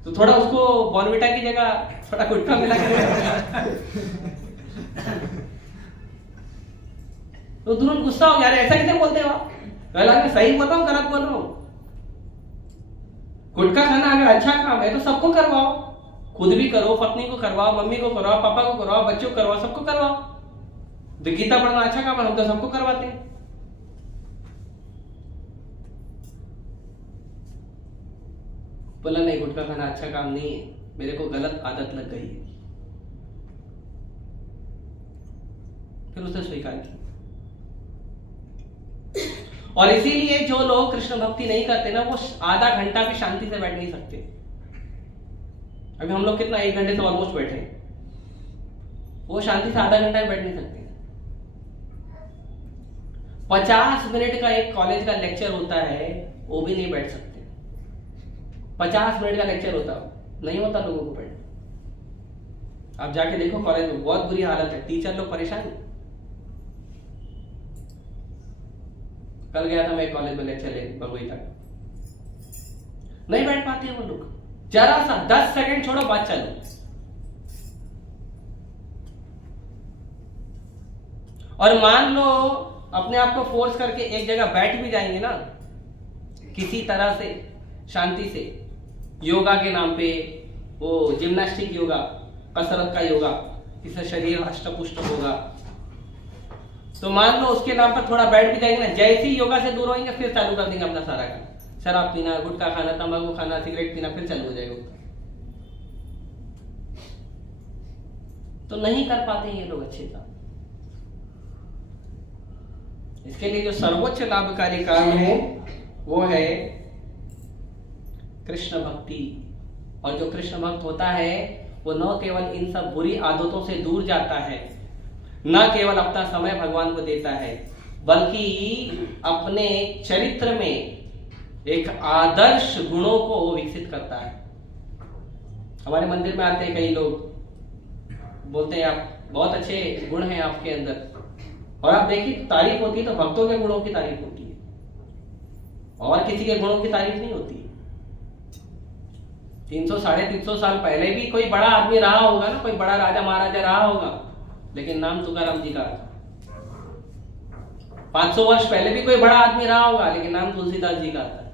तो थोड़ा उसको बॉर्नविटा की जगह थोड़ा गुटखा मिला के। तो तुरंत गुस्सा हो गया, ऐसा कैसे बोलते हो आप? मैं सही बोल रहा हूँ गलत बोल रहा हूँ? गुटखा खाना अगर अच्छा काम है तो सबको करवाओ, खुद भी करो, पत्नी को करवाओ, मम्मी को करवाओ, पापा को करवाओ, बच्चों को करवाओ, सबको करवाओ। तो गीता पढ़ना अच्छा काम है, हम तो सबको करवाते हैं। बोला नहीं, गुटखा खाना अच्छा काम नहीं है, मेरे को गलत आदत लग गई है। फिर उसने स्वीकार किया। और इसीलिए जो लोग कृष्ण भक्ति नहीं करते ना, वो आधा घंटा भी शांति से बैठ नहीं सकते। अभी हम लोग कितना 1 घंटे से ऑलमोस्ट बैठे, वो शांति से आधा घंटा भी बैठ नहीं सकते। 50 मिनट का एक कॉलेज का लेक्चर होता है, वो भी नहीं बैठ सकते। 50 मिनट का लेक्चर होता नहीं होता लोगों को बैठ। आप जाके देखो कॉलेज में बहुत बुरी हालत है, टीचर लोग परेशान है। कल गया था मैं कॉलेज में लेक्चर ले बगोई तक, नहीं बैठ पाते वो लोग। जरा सा 10 सेकंड छोड़ो, बात चालू। और मान लो अपने आप को फोर्स करके एक जगह बैठ भी जाएंगे ना, किसी तरह से शांति से, योगा के नाम पे, वो जिम्नास्टिक योगा, कसरत का योगा, इससे शरीर हष्ट-पुष्ट होगा, तो मान लो उसके नाम पर थोड़ा बैठ भी जाएंगे ना, जैसे ही योगा से दूर होंगे फिर चालू कर देंगे अपना सारा काम। शराब पीना, गुटखा खाना, तंबाकू खाना, सिगरेट पीना, फिर चालू हो जाएगा। तो नहीं कर पाते ये लोग अच्छे काम। इसके लिए जो सर्वोच्च लाभकारी काम है वो है कृष्ण भक्ति। और जो कृष्ण भक्त होता है वो न केवल इन सब बुरी आदतों से दूर जाता है, न केवल अपना समय भगवान को देता है, बल्कि अपने चरित्र में एक आदर्श गुणों को विकसित करता है। हमारे मंदिर में आते हैं कई लोग, बोलते हैं आप बहुत अच्छे गुण हैं आपके अंदर, और आप देखिए तारीफ होती है तो भक्तों के गुणों की तारीफ होती है, और किसी के गुणों की तारीफ नहीं होती है। 300-350 साल पहले भी कोई बड़ा आदमी रहा होगा ना, कोई बड़ा राजा महाराजा रहा होगा, लेकिन नाम तुकाराम जी का था। 500 वर्ष पहले भी कोई बड़ा आदमी रहा होगा, लेकिन नाम तुलसीदास जी का था।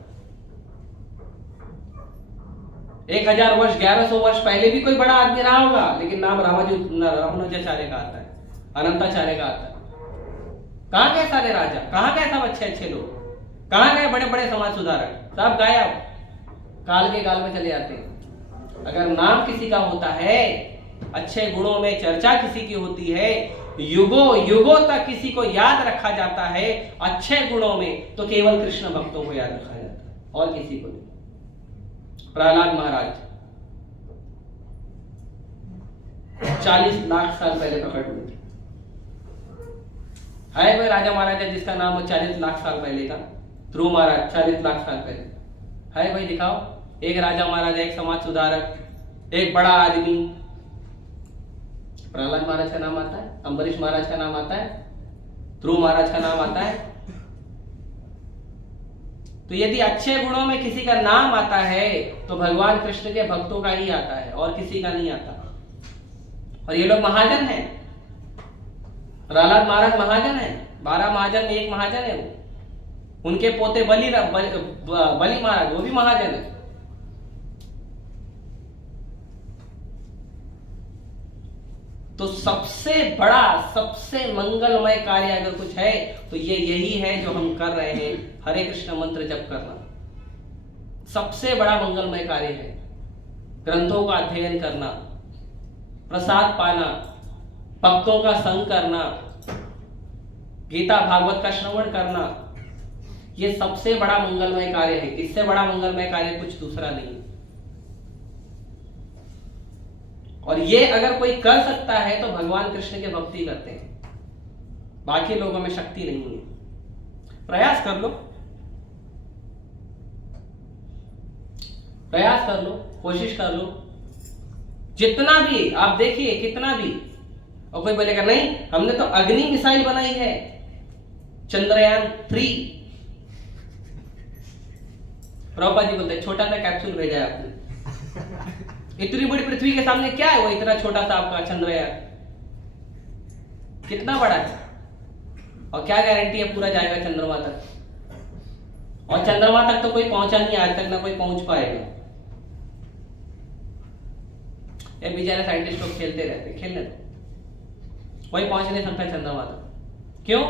1000 वर्ष 1100 वर्ष पहले भी कोई बड़ा आदमी रहा होगा, लेकिन नाम रामानुजाचार्य का आता है, अनंताचार्य का आता है। कहां गए सारे राजा, कहां गए सब अच्छे अच्छे लोग, कहां गए बड़े बड़े समाज सुधारक? सब गायब, काल के काल में चले जाते हैं। अगर नाम किसी का होता है, अच्छे गुणों में चर्चा किसी की होती है, युगों युगों तक किसी को याद रखा जाता है अच्छे गुणों में, तो केवल कृष्ण भक्तों को याद रखा जाता है, और किसी को नहीं। प्रहलाद महाराज 40 लाख साल पहले प्रकट हुए थे। है कोई राजा महाराजा जिसका नाम हो 40 लाख साल पहले का? ध्रुव महाराज 40 लाख साल पहले है भाई, दिखाओ एक राजा महाराजा, एक समाज सुधारक, एक बड़ा आदमी। प्रहलाद महाराज का नाम आता है, अम्बरीश महाराज का नाम आता है, ध्रुव महाराज का नाम आता है। तो यदि अच्छे गुणों में किसी का नाम आता है तो भगवान कृष्ण के भक्तों का ही आता है, और किसी का नहीं आता। और ये लोग महाजन हैं। प्रहलाद महाराज महाजन है, 12 महाजन में एक महाजन है वो। उनके पोते बलि महाराज, वो भी महाजन है। तो सबसे बड़ा, सबसे मंगलमय कार्य अगर कुछ है तो ये यही है जो हम कर रहे हैं, हरे कृष्ण मंत्र जप करना। सबसे बड़ा मंगलमय कार्य है। ग्रंथों का अध्ययन करना, प्रसाद पाना, भक्तों का संग करना, गीता भागवत का श्रवण करना, ये सबसे बड़ा मंगलमय कार्य है। इससे बड़ा मंगलमय कार्य कुछ दूसरा नहीं। और ये अगर कोई कर सकता है तो भगवान कृष्ण के भक्ति करते हैं, बाकी लोगों में शक्ति नहीं है। प्रयास कर लो। प्रयास कर लो, कोशिश कर लो, जितना भी आप देखिए, कितना भी। और कोई बोलेगा नहीं हमने तो अग्नि मिसाइल बनाई है, चंद्रयान 3। प्रभुपाद जी बोलते हैं छोटा सा कैप्सूल भेजा है आपने, इतनी बड़ी पृथ्वी के सामने क्या है वो इतना छोटा सा आपका चंद्रयान, कितना बड़ा है, और क्या गारंटी है पूरा जाएगा चंद्रमा तक? और चंद्रमा तक तो कोई पहुंचा नहीं आज तक, ना कोई पहुंच पाएगा। ये बेचारे साइंटिस्ट लोग खेलते रहते, खेलने दो, कोई पहुंच नहीं सकता चंद्रमा तक। क्यों?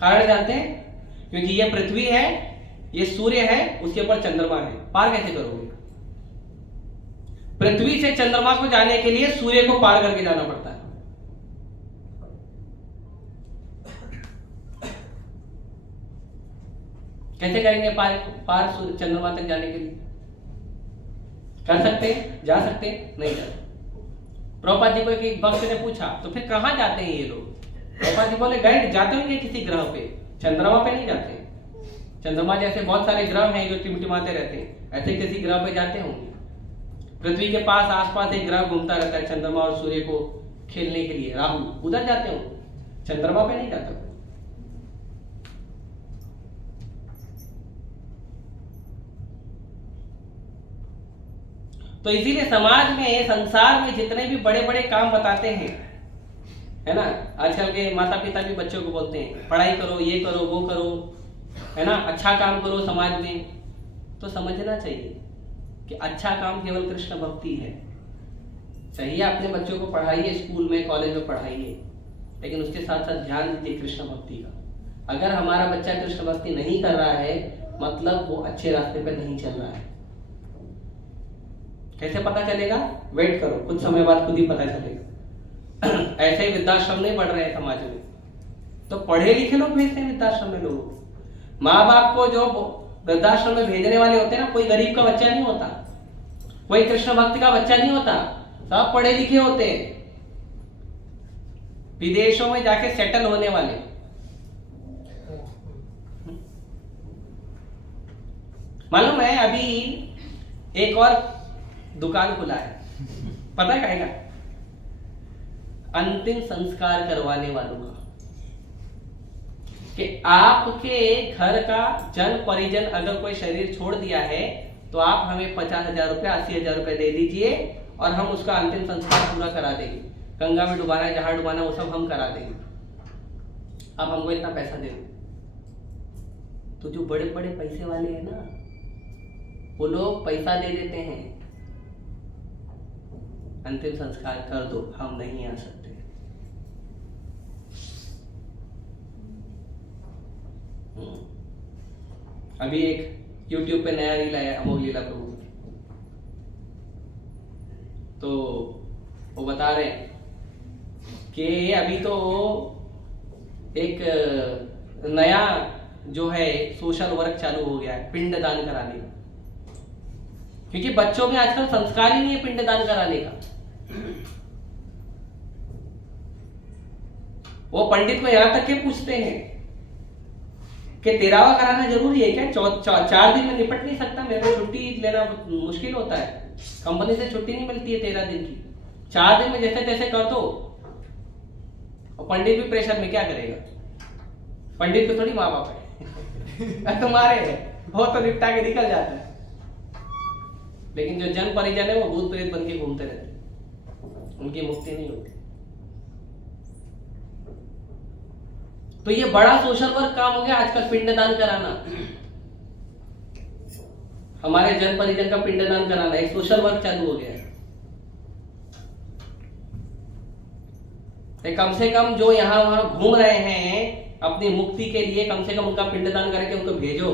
कारण जानते हैं? क्योंकि ये पृथ्वी है, ये सूर्य है, उसके ऊपर चंद्रमा है, पार कैसे करोगे? पृथ्वी से चंद्रमा को जाने के लिए सूर्य को पार करके जाना पड़ता है। कैसे करेंगे पार चंद्रमा तक जाने के लिए? कर सकते हैं? जा सकते हैं? नहीं जा सकते। प्रभुपाद जी को एक भक्त ने पूछा तो फिर कहां जाते हैं ये लोग? प्रभुपाद जी बोले गए जाते होंगे किसी ग्रह पे, चंद्रमा पे नहीं जाते। चंद्रमा जैसे बहुत सारे ग्रह हैं जो टिमटिमाते रहते हैं, ऐसे किसी ग्रह पे जाते होंगे। पृथ्वी के पास आसपास एक ग्रह घूमता रहता है चंद्रमा और सूर्य को खेलने के लिए, राहु, उधर जाते होंगे, चंद्रमा पे नहीं जाते। तो इसीलिए समाज में, संसार में जितने भी बड़े बड़े काम बताते हैं, है ना, आजकल के माता पिता भी बच्चों को बोलते हैं पढ़ाई करो, ये करो, वो करो, है ना, अच्छा काम करो समाज में। तो समझना चाहिए कि अच्छा काम केवल कृष्ण भक्ति है। चाहिए अपने बच्चों को पढ़ाइए, स्कूल में, कॉलेज में पढ़ाइए, लेकिन उसके साथ साथ ध्यान दीजिए कृष्ण भक्ति का। अगर हमारा बच्चा कृष्ण भक्ति नहीं कर रहा है, मतलब वो अच्छे रास्ते पर नहीं चल रहा है। कैसे पता चलेगा? वेट करो, कुछ समय बाद खुद ही पता चलेगा। ऐसे ही वृद्धाश्रम नहीं बढ़ रहे हैं समाज में, तो पढ़े लिखे लोग भेजते हैं वृद्धाश्रम में लोगों को। माँ बाप को जो वृद्धाश्रम में भेजने वाले होते हैं ना, कोई गरीब का बच्चा नहीं होता, कोई कृष्ण भक्त का बच्चा नहीं होता, सब पढ़े लिखे होते हैं, विदेशों में जाके सेटल होने वाले। मालूम है अभी एक और दुकान खुला है, पता है कहेगा? अंतिम संस्कार करवाने वालों का, कि आपके घर का जन परिजन अगर कोई शरीर छोड़ दिया है तो आप हमें 50,000 रुपए, 80,000 रुपए दे दीजिए और हम उसका अंतिम संस्कार पूरा करा देंगे। गंगा में डुबाना है, जहां डुबाना वो सब हम करा देंगे, आप हमको इतना पैसा दे दो। तो जो बड़े बड़े पैसे वाले हैं ना, वो लोग पैसा दे देते हैं, अंतिम संस्कार कर दो, हम नहीं आ सकते। अभी एक YouTube पे नया रील आया अमोघ लीला प्रभु, तो वो बता रहे हैं कि अभी तो एक नया जो है सोशल वर्क चालू हो गया है, पिंडदान कराने का। क्योंकि बच्चों में आजकल संस्कार ही नहीं है पिंडदान कराने का। वो पंडित को यहां तक के पूछते हैं कि तेरावा कराना जरूरी है क्या? 4 दिन में निपट नहीं सकता? मेरे को छुट्टी लेना मुश्किल होता है, कंपनी से छुट्टी नहीं मिलती है 13 दिन की, 4 दिन में जैसे तैसे कर दो। और पंडित भी प्रेशर में क्या करेगा? पंडित को थोड़ी माँ बाप है तुम्हारे है, वो तो निपटा के निकल जाता है। लेकिन जो जन परिजन है वो भूत प्रेत बन के घूमते रहते, उनकी मुक्ति नहीं होती। तो ये बड़ा सोशल वर्क काम हो गया आजकल, पिंडदान कराना, हमारे जन परिजन का पिंडदान कराना एक सोशल वर्क चालू हो गया है। कम से कम जो यहां वहां घूम रहे हैं अपनी मुक्ति के लिए, कम से कम उनका पिंडदान करके उनको भेजो।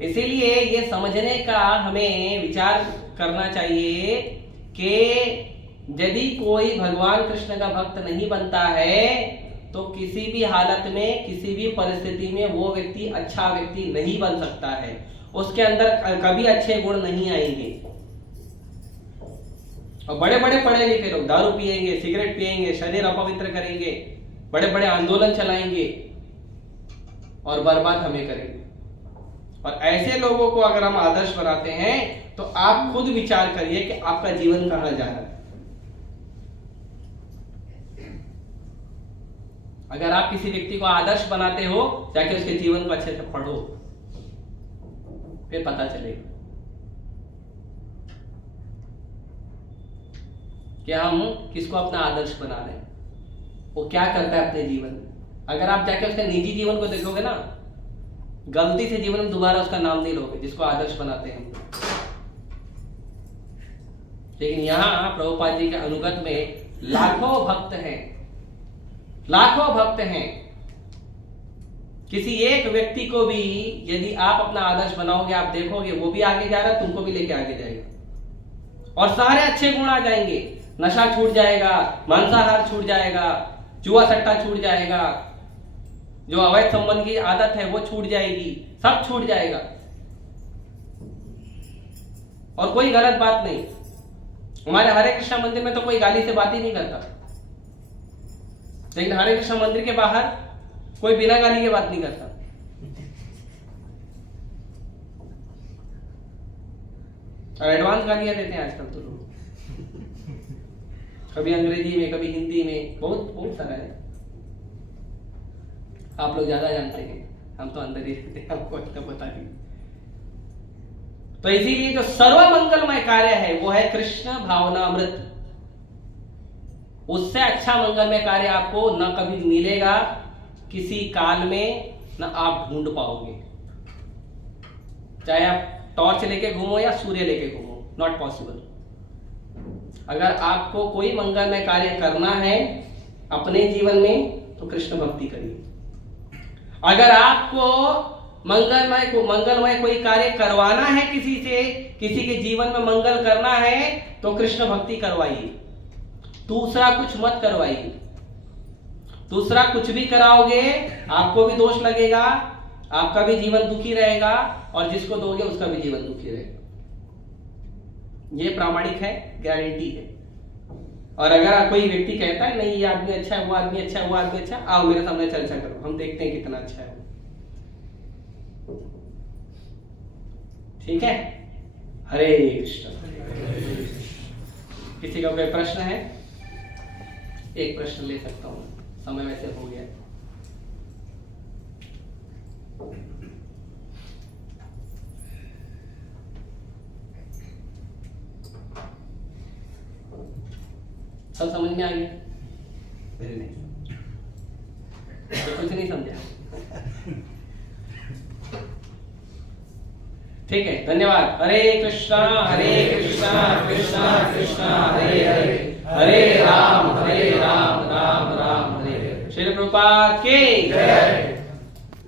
इसीलिए ये समझने का हमें विचार करना चाहिए कि यदि कोई भगवान कृष्ण का भक्त नहीं बनता है तो किसी भी हालत में, किसी भी परिस्थिति में वो व्यक्ति अच्छा व्यक्ति नहीं बन सकता है, उसके अंदर कभी अच्छे गुण नहीं आएंगे। और बड़े बड़े पढ़े लिखे लोग दारू पिएंगे, सिगरेट पिएंगे, शरीर अपवित्र करेंगे, बड़े बड़े आंदोलन चलाएंगे, और बर्बाद हमें करेंगे। और ऐसे लोगों को अगर हम आदर्श बनाते हैं तो आप खुद विचार करिए कि आपका जीवन कहां जा रहा है। अगर आप किसी व्यक्ति को आदर्श बनाते हो, जाके उसके जीवन को अच्छे से पढ़ो, फिर पता चलेगा कि हम किसको अपना आदर्श बना रहे हैं, वो क्या करता है अपने जीवन में। अगर आप जाके उसके निजी जीवन को देखोगे ना, गलती से जीवन में दोबारा उसका नाम नहीं लोगे जिसको आदर्श बनाते हैं हम लोग। लेकिन यहां प्रभुपाद जी के अनुगत में लाखों भक्त हैं, लाखों भक्त हैं। किसी एक व्यक्ति को भी यदि आप अपना आदर्श बनाओगे, आप देखोगे वो भी आगे जा रहा है, तुमको भी लेके आगे जाएगा और सारे अच्छे गुण आ जाएंगे। नशा छूट जाएगा, मांसाहार छूट जाएगा, जुआ सट्टा छूट जाएगा, जो अवैध संबंध की आदत है वो छूट जाएगी, सब छूट जाएगा और कोई गलत बात नहीं। हमारे हरे कृष्णा मंदिर में तो कोई गाली से बात ही नहीं करता, लेकिन हरे कृष्ण मंदिर के बाहर कोई बिना गाली के बात नहीं करता। और एडवांस गालियां देते हैं आजकल तो लोग, कभी अंग्रेजी में, कभी हिंदी में, बहुत बहुत सारा है। आप लोग ज्यादा जानते हैं, हम तो अंदर ही रहते हैं, हमको इतना पता नहीं। तो इसीलिए जो सर्व मंगलमय कार्य है वो है कृष्ण भावनामृत। उससे अच्छा मंगलमय कार्य आपको न कभी मिलेगा किसी काल में, न आप ढूंढ पाओगे। चाहे आप टॉर्च लेके घूमो या सूर्य लेके घूमो, नॉट पॉसिबल। अगर आपको कोई मंगलमय कार्य करना है अपने जीवन में तो कृष्ण भक्ति करिए। अगर आपको मंगलमय कोई कार्य करवाना है किसी से, किसी के जीवन में मंगल करना है तो कृष्ण भक्ति करवाइए। दूसरा कुछ मत करवाइए। दूसरा कुछ भी कराओगे आपको भी दोष लगेगा, आपका भी जीवन दुखी रहेगा और जिसको दोगे उसका भी जीवन दुखी रहेगा। ये प्रामाणिक है, गारंटी है। और अगर कोई व्यक्ति कहता है नहीं ये आदमी अच्छा है, वो आदमी अच्छा है, वो आदमी अच्छा है, आओ मेरे सामने चर्चा करो, हम देखते हैं कितना अच्छा है। ठीक है, हरे कृष्ण। किसी का कोई प्रश्न है? एक प्रश्न ले सकता हूं, समय वैसे हो गया। सब समझ में आ गया? Very nice. तो कुछ नहीं समझा? ठीक है, धन्यवाद। हरे कृष्णा कृष्णा कृष्णा हरे हरे, हरे राम राम राम हरे हरे। श्री प्रभुपाद की जय।